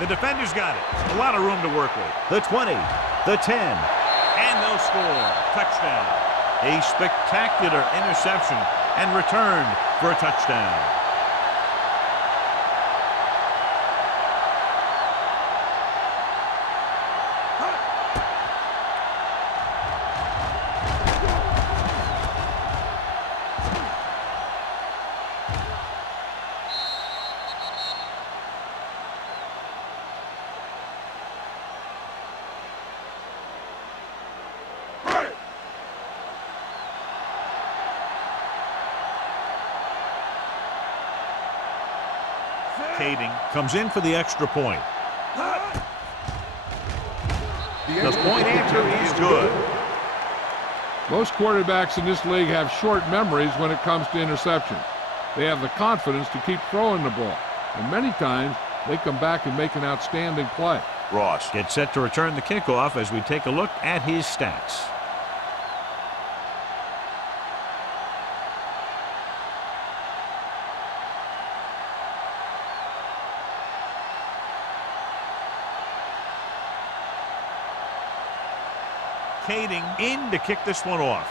The defender's got it. A lot of room to work with. The 20, the 10, and they'll score. Touchdown. A spectacular interception and returned for a touchdown. Kading comes in for the extra point. The point answer is good. Most quarterbacks in this league have short memories when it comes to interceptions. They have the confidence to keep throwing the ball, and many times they come back and make an outstanding play. Ross gets set to return the kickoff as we take a look at his stats. Kading in to kick this one off.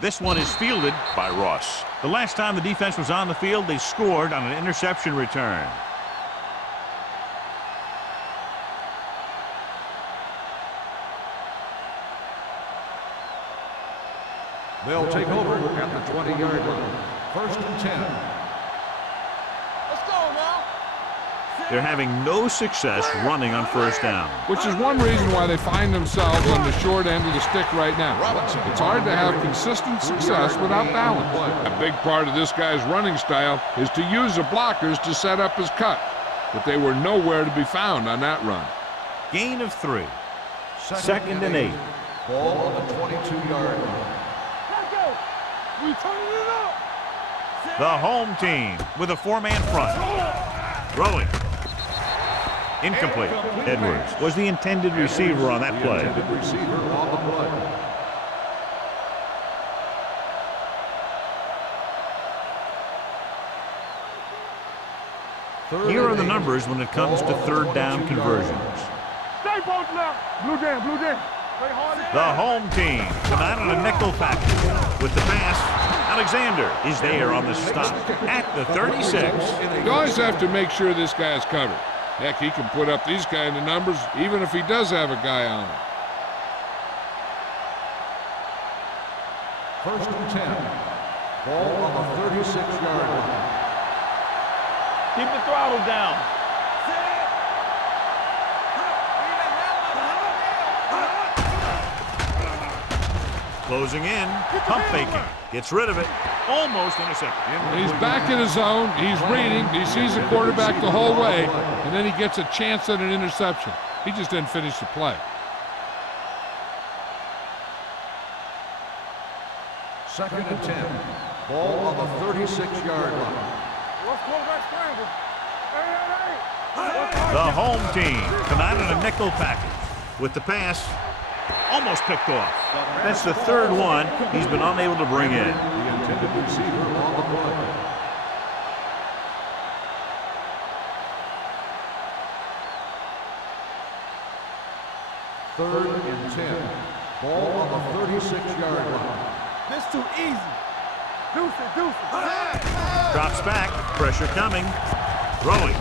This one is fielded by Ross. The last time the defense was on the field, they scored on an interception return. They'll take over at the 20-yard line. First and 10. Let's go now. They're having no success running on first down. Which is one reason why they find themselves on the short end of the stick right now. It's hard to have consistent success without balance. A big part of this guy's running style is to use the blockers to set up his cut, but they were nowhere to be found on that run. Gain of 3. Second and 8. Ball on the 22-yard line. Let's go. We turning it up. The home team with a 4-man front. Throwing. Incomplete. Edwards was the intended receiver on that play. Intended receiver on the play. Here are the numbers when it comes to third down conversions. Stay both left. Blue jam, blue jam. Play hard. The home team come out in a nickel package. With the pass, Alexander is there on the stop at the 36. You always have to make sure this guy is covered. Heck, he can put up these kind of numbers even if he does have a guy on him. 1st and 10. Ball on the 36-yard line. Keep the throttle down. Closing in, pump faking, gets rid of it, almost intercepted. He's back in his zone, he's reading, he sees the quarterback the whole way, and then he gets a chance at an interception. He just didn't finish the play. 2nd and 10. Ball on the 36-yard line. What's quarterback scramble? The home team come out in a nickel package. With the pass, almost picked off. That's the third one he's been unable to bring in. The intended receiver on the play. Third and 10. Ball on the 36-yard line. This too easy. Deuce it, deuce it. Drops back, pressure coming, throwing.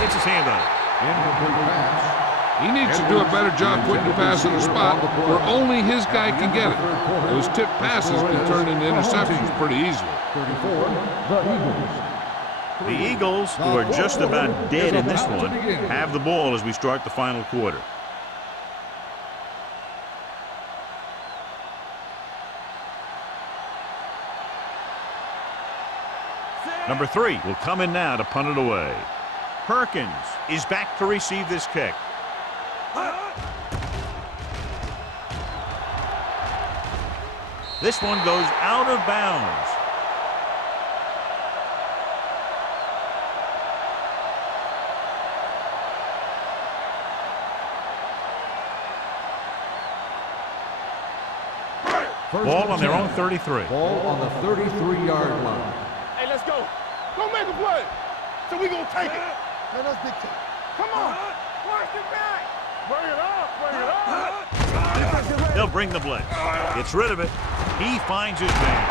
Gets his hand on it. Incomplete pass. He needs to do a better job putting the pass in a spot where only his guy can get it. Those tip passes can turn into interceptions pretty easily. 34, the Eagles. The Eagles, who are just about dead in this one, have the ball as we start the final quarter. Number 3 will come in now to punt it away. Perkins is back to receive this kick. This one goes out of bounds. Ball on their own 33. Ball on the 33-yard line. Hey, let's go. Go make a play. So we gonna take it. Let us dictate. Come on. Watch it back. Bring it up. Bring it up. They'll bring the blitz. Gets rid of it. He finds his man.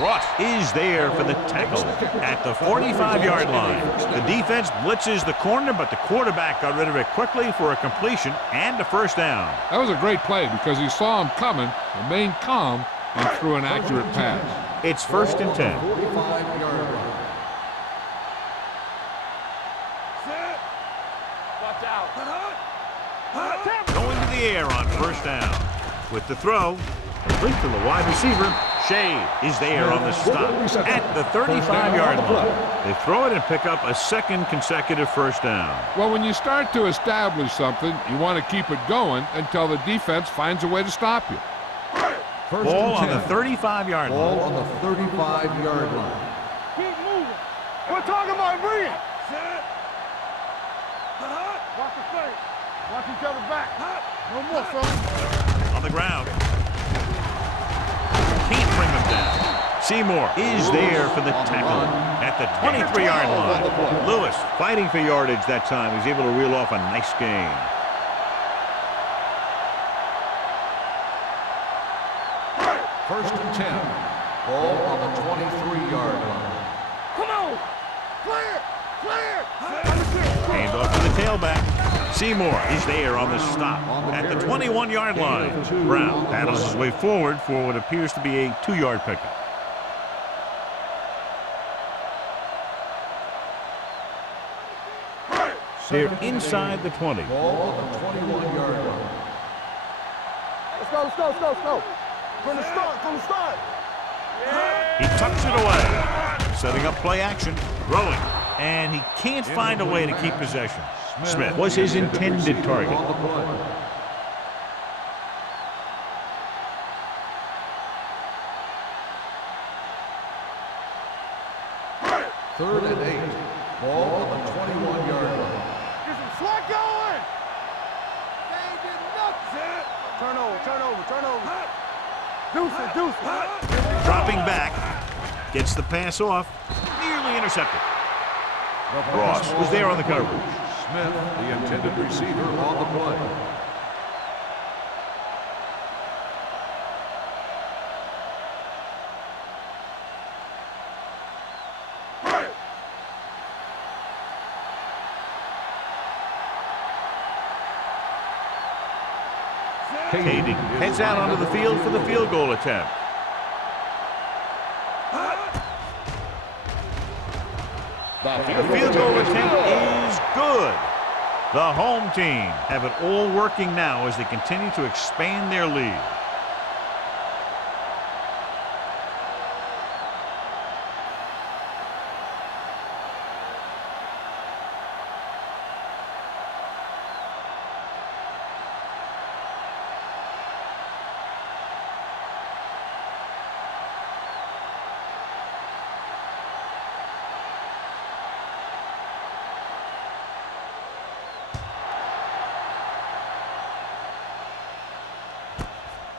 Ross is there for the tackle at the 45-yard line. The defense blitzes the corner, but the quarterback got rid of it quickly for a completion and a first down. That was a great play because he saw him coming, remained calm, and threw an accurate pass. It's 1st and 10. 45-yard line. Watch out. Going to the air on first down. With the throw, complete to the wide receiver. Shea is there on the stop at the 35-yard line. They throw it and pick up a second consecutive first down. Well, when you start to establish something, you want to keep it going until the defense finds a way to stop you. Ball on the 35-yard Ball line. on the 35-yard line. Keep moving. We're talking about bringing. Watch the play. Watch each other back. No more, son. On the ground. Can't bring them down. Seymour is there for the tackle at the 23-yard line. Lewis fighting for yardage that time. He's able to reel off a nice gain. First and 10. Ball on the 23-yard line. Come on. Clear. Clear. Hand off to the tailback. Seymour is there on the stop at the 21-yard line. Brown paddles his way forward for what appears to be a 2-yard pickup. They're inside the 20. Ball on the 21-yard line. Let's go, let's go, let's go, let's go. From the start, from the start. He tucks it away. Setting up play action. Throwing. And he can't find a way to keep possession. Smith was his intended target. On the play. Third and 8. Ball on the 21-yard line. Get some swat going. They did nothing. Turn over. Deuce it. Dropping back. Gets the pass off. Nearly intercepted. Ross was there on the coverage. Smith, the intended receiver, on the play. Kading heads out onto the field for the field goal attempt. The field goal attempt is good. The home team have it all working now as they continue to expand their lead.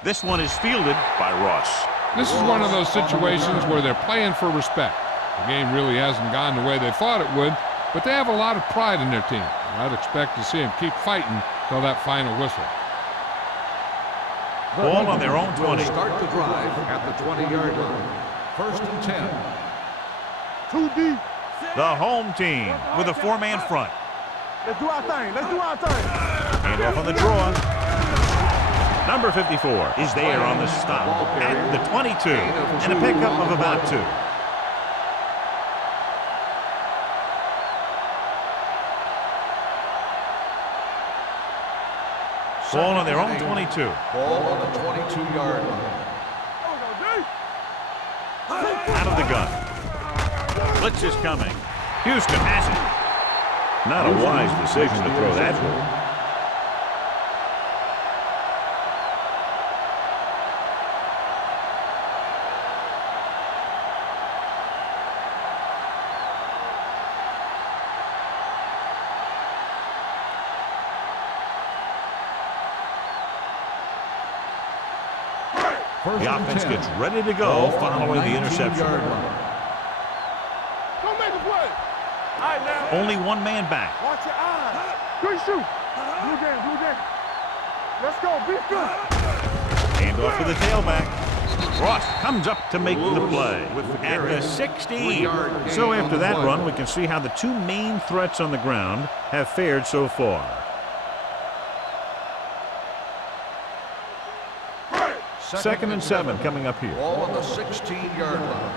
This one is fielded by Ross. This is one of those situations where they're playing for respect. The game really hasn't gone the way they thought it would, but they have a lot of pride in their team. I'd expect to see them keep fighting till that final whistle. Ball on their own 20. Start the drive at the 20-yard line. 1st and 10. Too deep. The home team with a four-man front. Let's do our thing. Hand off on the draw. Number 54 is there on the stop at the 22 and a pickup of about 2. Ball on their own 22. Ball on the 22-yard line. Out of the gun. Blitz is coming. Houston has it. Not a wise decision to throw that ball. The offense gets ready to go following the interception. Don't make a play. All right, now. Only one man back. Watch your eyes. Good shoot. Blue game. Let's go. Be good. Hand off to the tailback. Ross comes up to make the play at the 16. So after that run, we can see how the two main threats on the ground have fared so far. Second and 7 coming up here. Ball on the 16-yard line.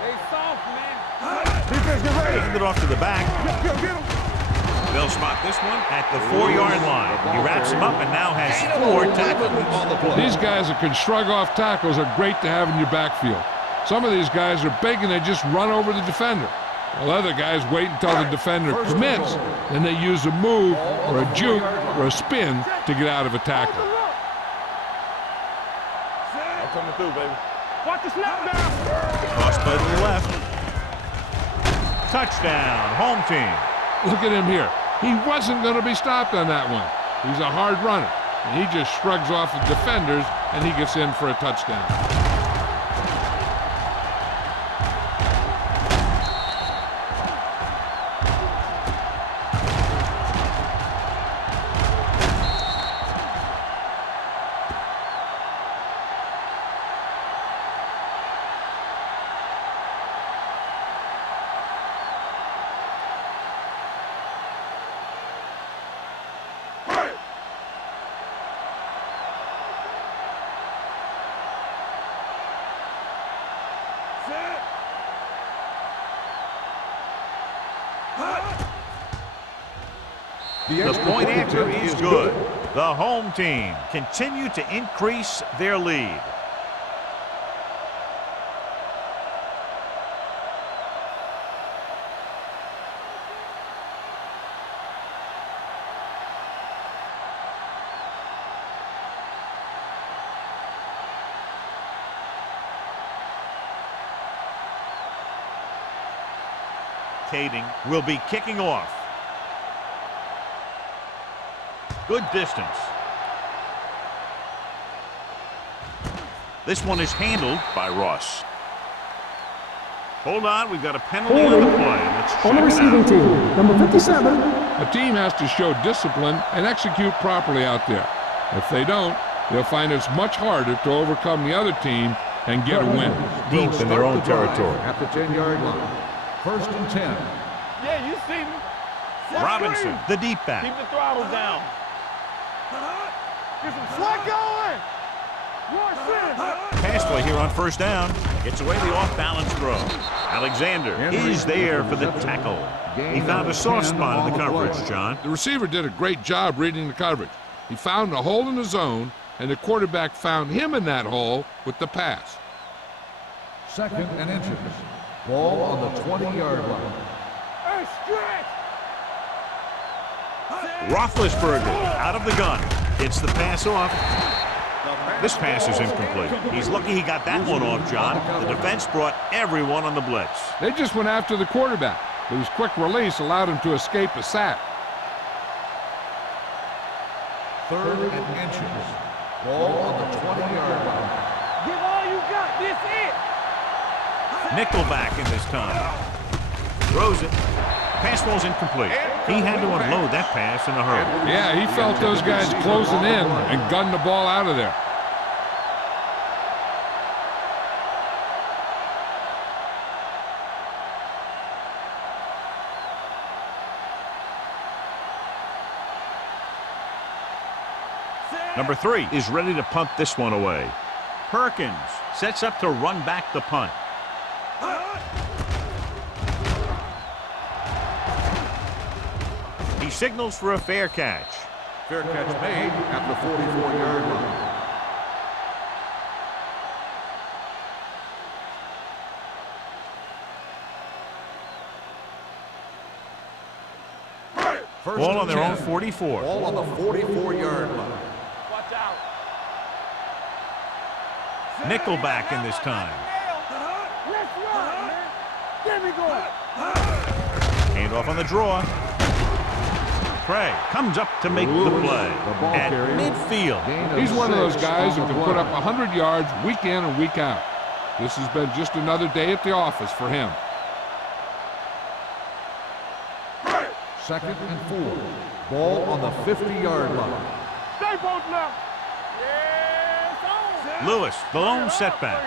They soft, man. Defense, get ready. Hand it off to the back. Get him. They'll spot this one at the 4-yard line. He wraps him up and now has 4 tackles. These guys that can shrug off tackles are great to have in your backfield. Some of these guys are big and they just run over the defender. While other guys wait until the defender commits, then they use a move or a juke or a spin to get out of a tackle. Coming through, baby. Watch the snap now. Cross play to the left. Touchdown, home team. Look at him here. He wasn't going to be stopped on that one. He's a hard runner. And he just shrugs off the defenders, and he gets in for a touchdown. The point after is good. The home team continue to increase their lead. rotating, will be kicking off. Good distance. This one is handled by Ross. Hold on, we've got a penalty on the play. Let's check On the it receiving out. team, number 57. A team has to show discipline and execute properly out there. If they don't, they'll find it's much harder to overcome the other team and get a win. Deep in their own territory. At the 10-yard line. 1st and 10. Yeah, you see me. Robinson, the deep back. Keep the throttle down. Get some slack going. Pass play here on 1st down. Gets away the off-balance throw. Alexander is there for the tackle. He found a soft spot in the coverage, John. The receiver did a great job reading the coverage. He found a hole in the zone, and the quarterback found him in that hole with the pass. 2nd and inches. Ball on the 20-yard line. Hey, stretch. Roethlisberger out of the gun. Gets the pass off. This pass is incomplete. He's lucky he got that one off, John. The defense brought everyone on the blitz. They just went after the quarterback, but his quick release allowed him to escape a sack. 3rd and inches. Ball on the 20-yard line. Give all you got. This it. Nickelback in this time. Throws it. Pass ball's incomplete. He had to unload that pass in a hurry. Yeah, he felt those guys closing in and gunned the ball out of there. Number 3 is ready to punt this one away. Perkins sets up to run back the punt. He signals for a fair catch. Fair catch made at the 44-yard line. Ball on their own 44. Ball on the 44-yard line. Watch out. Nickelback in this time. Let's run, man. Get me going. Handoff on the draw. Craig comes up to make the play at midfield. He's one of those guys who can put up 100 yards week in and week out. This has been just another day at the office for him. 2nd and 4. Ball on the 50-yard line. Stay both now. Yes, on. Lewis, the lone setback.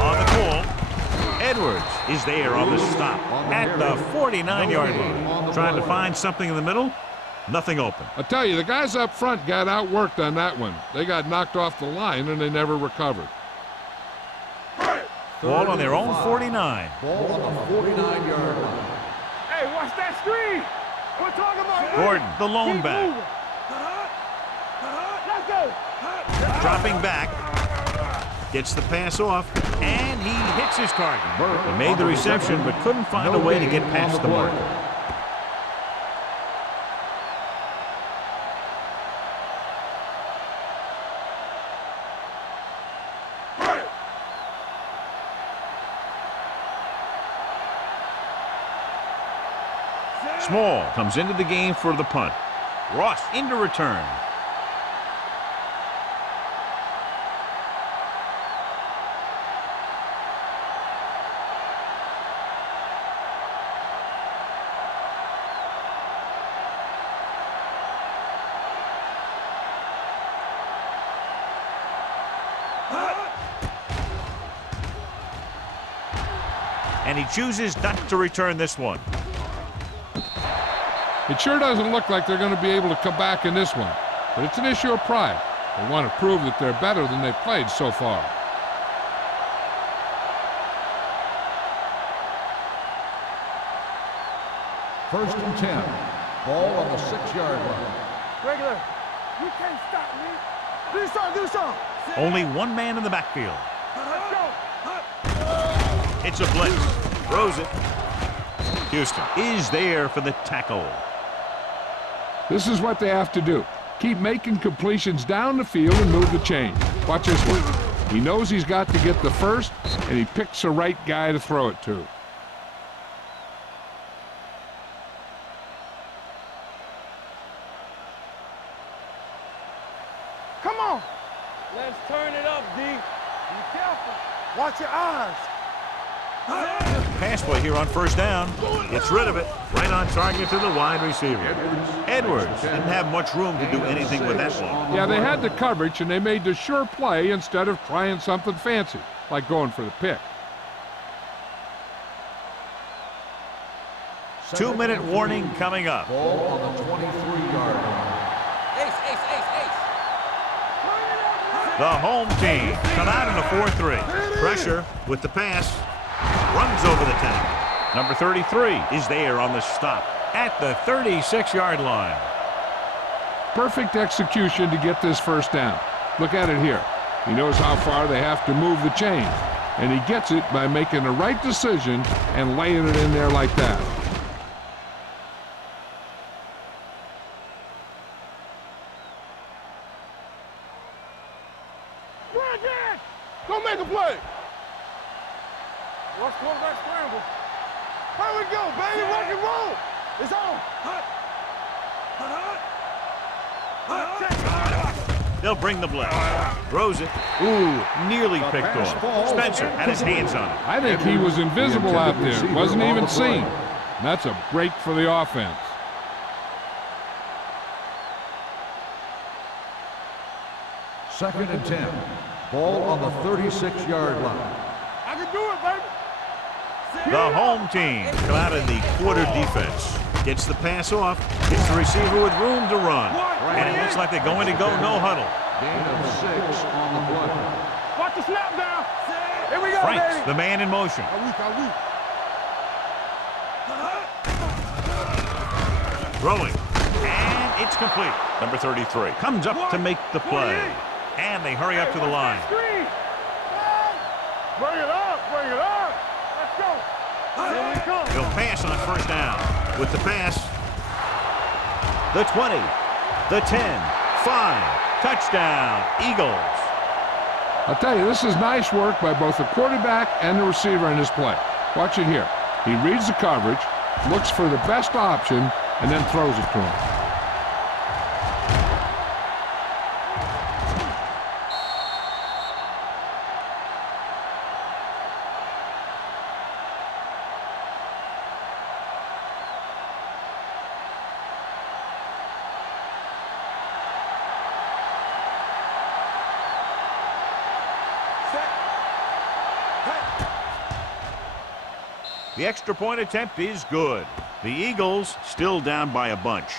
On the call. Edwards is there on the stop at the 49-yard line. Trying to find something in the middle. Nothing open. I tell you, the guys up front got outworked on that one. They got knocked off the line and they never recovered. Ball on their own 49. Ball on the 49-yard line. Hey, watch that screen. We're talking about Gordon, the lone Keep back. moving. Let's go. Dropping back. Gets the pass off. And he hits his target. He made the reception but couldn't find a way to get past the marker. Small comes into the game for the punt. Ross into return. And he chooses not to return this one. It sure doesn't look like they're going to be able to come back in this one, but it's an issue of pride. They want to prove that they're better than they've played so far. First and 10. Ball on the 6-yard line. Regular. You can't stop me. Do something. Do something. Only one man in the backfield. Let's go. It's a blitz. Throws it. Houston is there for the tackle. This is what they have to do. Keep making completions down the field and move the chain. Watch this one. He knows he's got to get the first, and he picks the right guy to throw it to. your eyes. Pass play here on first down. Gets rid of it. Right on target to the wide receiver. Edwards didn't have much room to do anything with that ball. Yeah, they had the coverage, and they made the sure play instead of trying something fancy, like going for the pick. 2-minute warning coming up. Ball on the 23-yard line. The home team come out in a 4-3. Pressure with the pass. Runs over the tackle. Number 33 is there on the stop at the 36-yard line. Perfect execution to get this first down. Look at it here. He knows how far they have to move the chain, and he gets it by making the right decision and laying it in there like that. Go make a play. Watch quarterback scramble. Here we go, baby. Rock and roll. It's on. They'll bring the blitz. Throws it. Ooh, nearly picked off. Spencer had his hands on it. I think he was invisible out there. Wasn't even seen. And that's a break for the offense. Second and 10. Ball on the 36-yard line. I can do it, baby. The home team come out in the quarter defense. Gets the pass off. Gets the receiver with room to run. And it looks like they're going to go no huddle. Gain of 6 on the play. Watch the snap down. Here we go, Franks, baby. the man in motion. Throwing. And it's complete. Number 33 comes up to make the play. And they hurry up to the line. Bring it up. Bring it up. Let's go. Here we come. They'll pass on first down. With the pass, the 20, the 10, 5, touchdown, Eagles. I'll tell you, this is nice work by both the quarterback and the receiver in this play. Watch it here. He reads the coverage, looks for the best option, and then throws it to him. The extra point attempt is good. The Eagles still down by a bunch.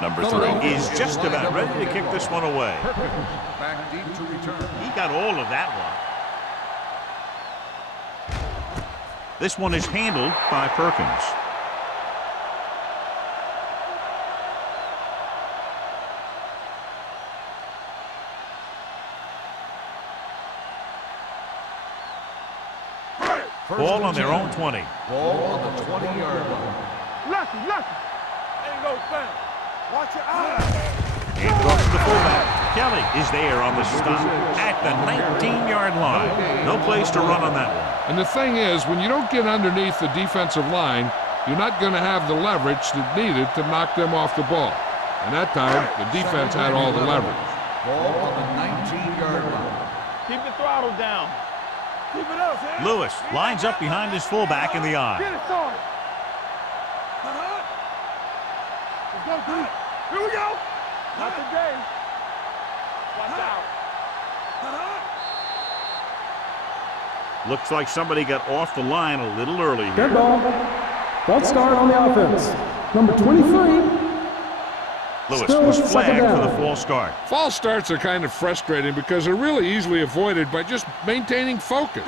Number 3 is just about ready to kick this one away. Back deep to return. He got all of that one. This one is handled by Perkins. Ball on their own 20. Ball on the 20-yard line. Lucky. Ain't no thing. Watch your eyes. Hand off to the fullback. Kelly is there on the stop at the 19-yard line. No place to run on that one. And the thing is, when you don't get underneath the defensive line, you're not going to have the leverage that's needed to knock them off the ball. And that time, the defense had all the leverage. Ball on the 19-yard line. Keep the throttle down. Keep it up, man. Lewis lines up behind his fullback in the Get eye. it started. Let's go, dude. Here we go. Not today. Watch out. Looks like somebody got off the line a little early Dead here. ball. False start on the offense. Number 23. Lewis Still was second flagged for down. the false start. False starts are kind of frustrating because they're really easily avoided by just maintaining focus.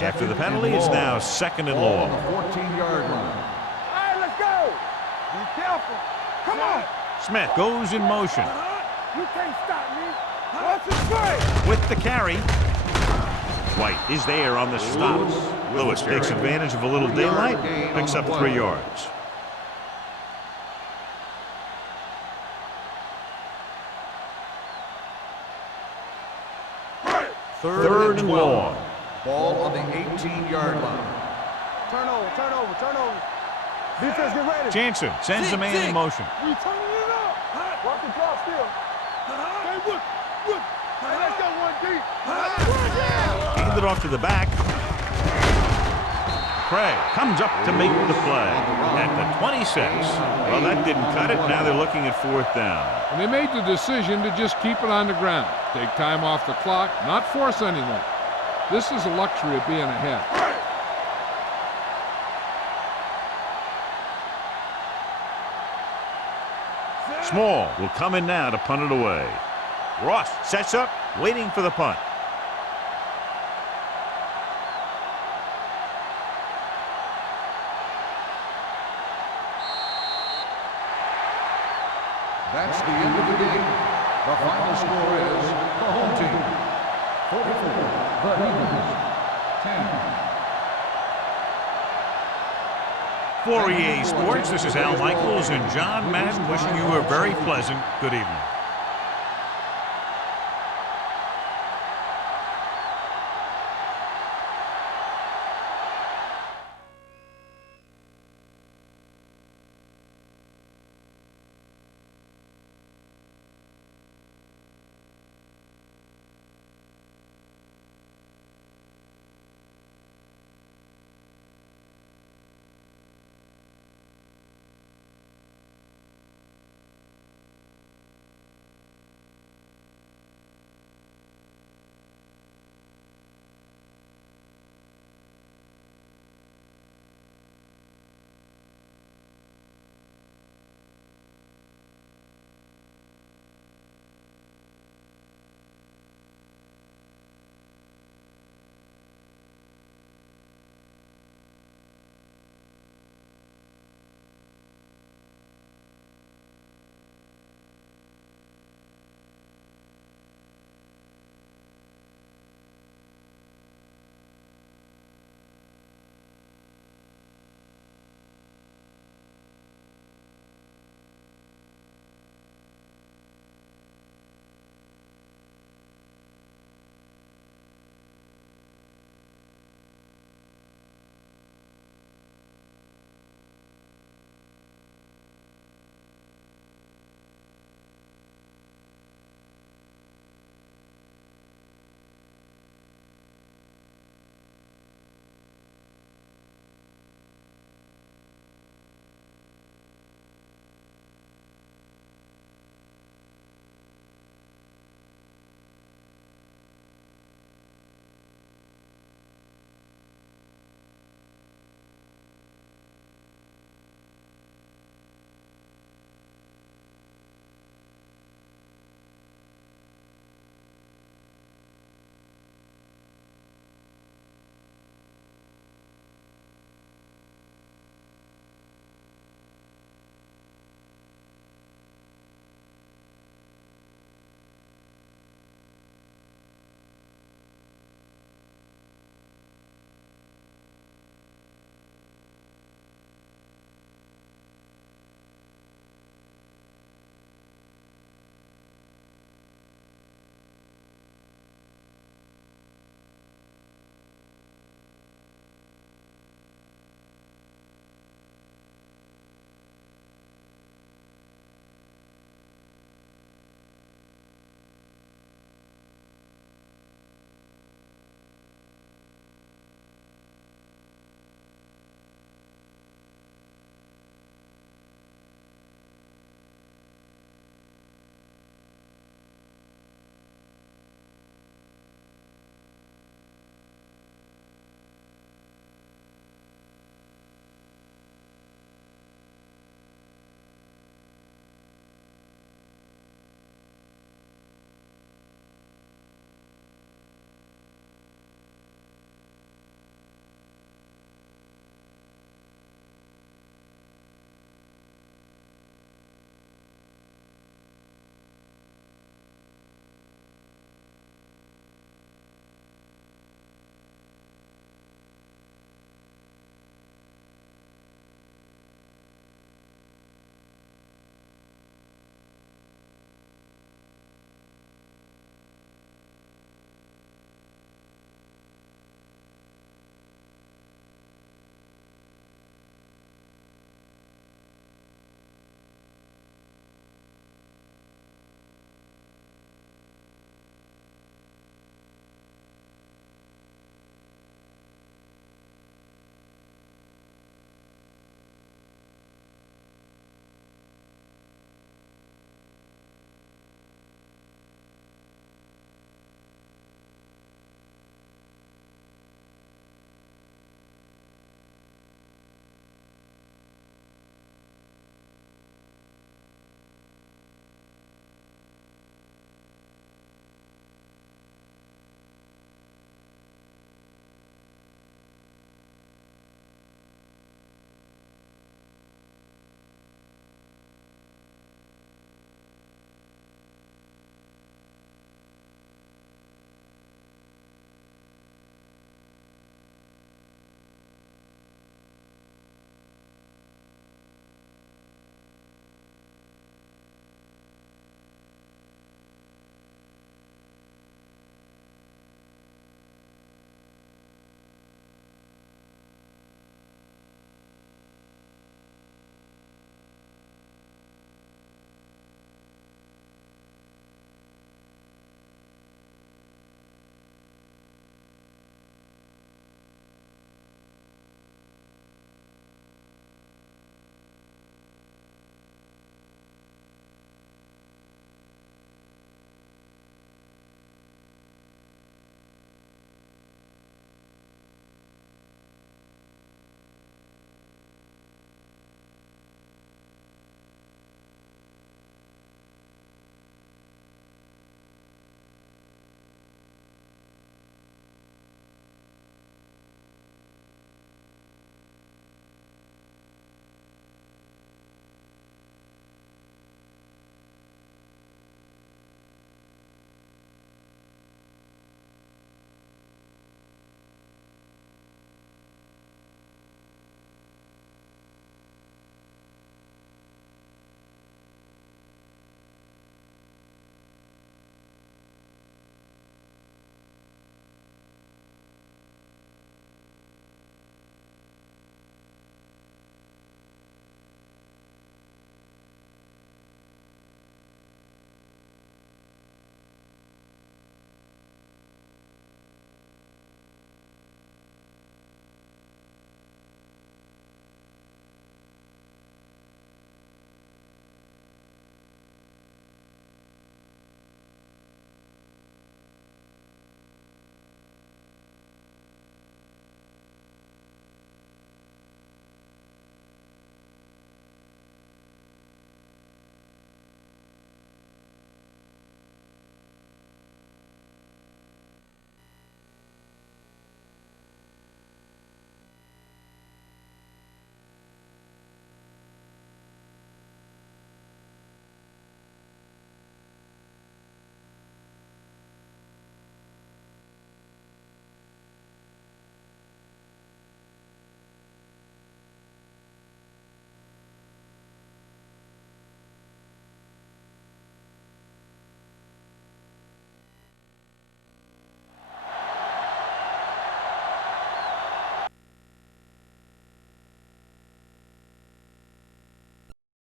After the penalty, it's now second and Ball long. on the 14-yard line. All right, let's go. Be careful. Come on. Smith goes in motion You can't stop me. Watch it straight. with the carry. White is there on the stop. Lewis takes advantage of a little daylight, picks up 3 yards. Third and long. Ball on the 18-yard line. Turnover, turnover, turnover. Defense, get ready. Jansen sends a man in motion. We turning it up. Watch the clock still. Hey, look. Hey, let's go one deep. Hand it off to the back. Craig comes up to make the play at the 26. Well, that didn't cut it. Now they're looking at 4th down. And they made the decision to just keep it on the ground. Take time off the clock, not force anything. This is the luxury of being ahead. Small will come in now to punt it away. Ross sets up, waiting for the punt. That's the end of the game. The final score is the home team 44, the Eagles 10. For EA Sports, this is Al Michaels and John Madden wishing you a very pleasant good evening.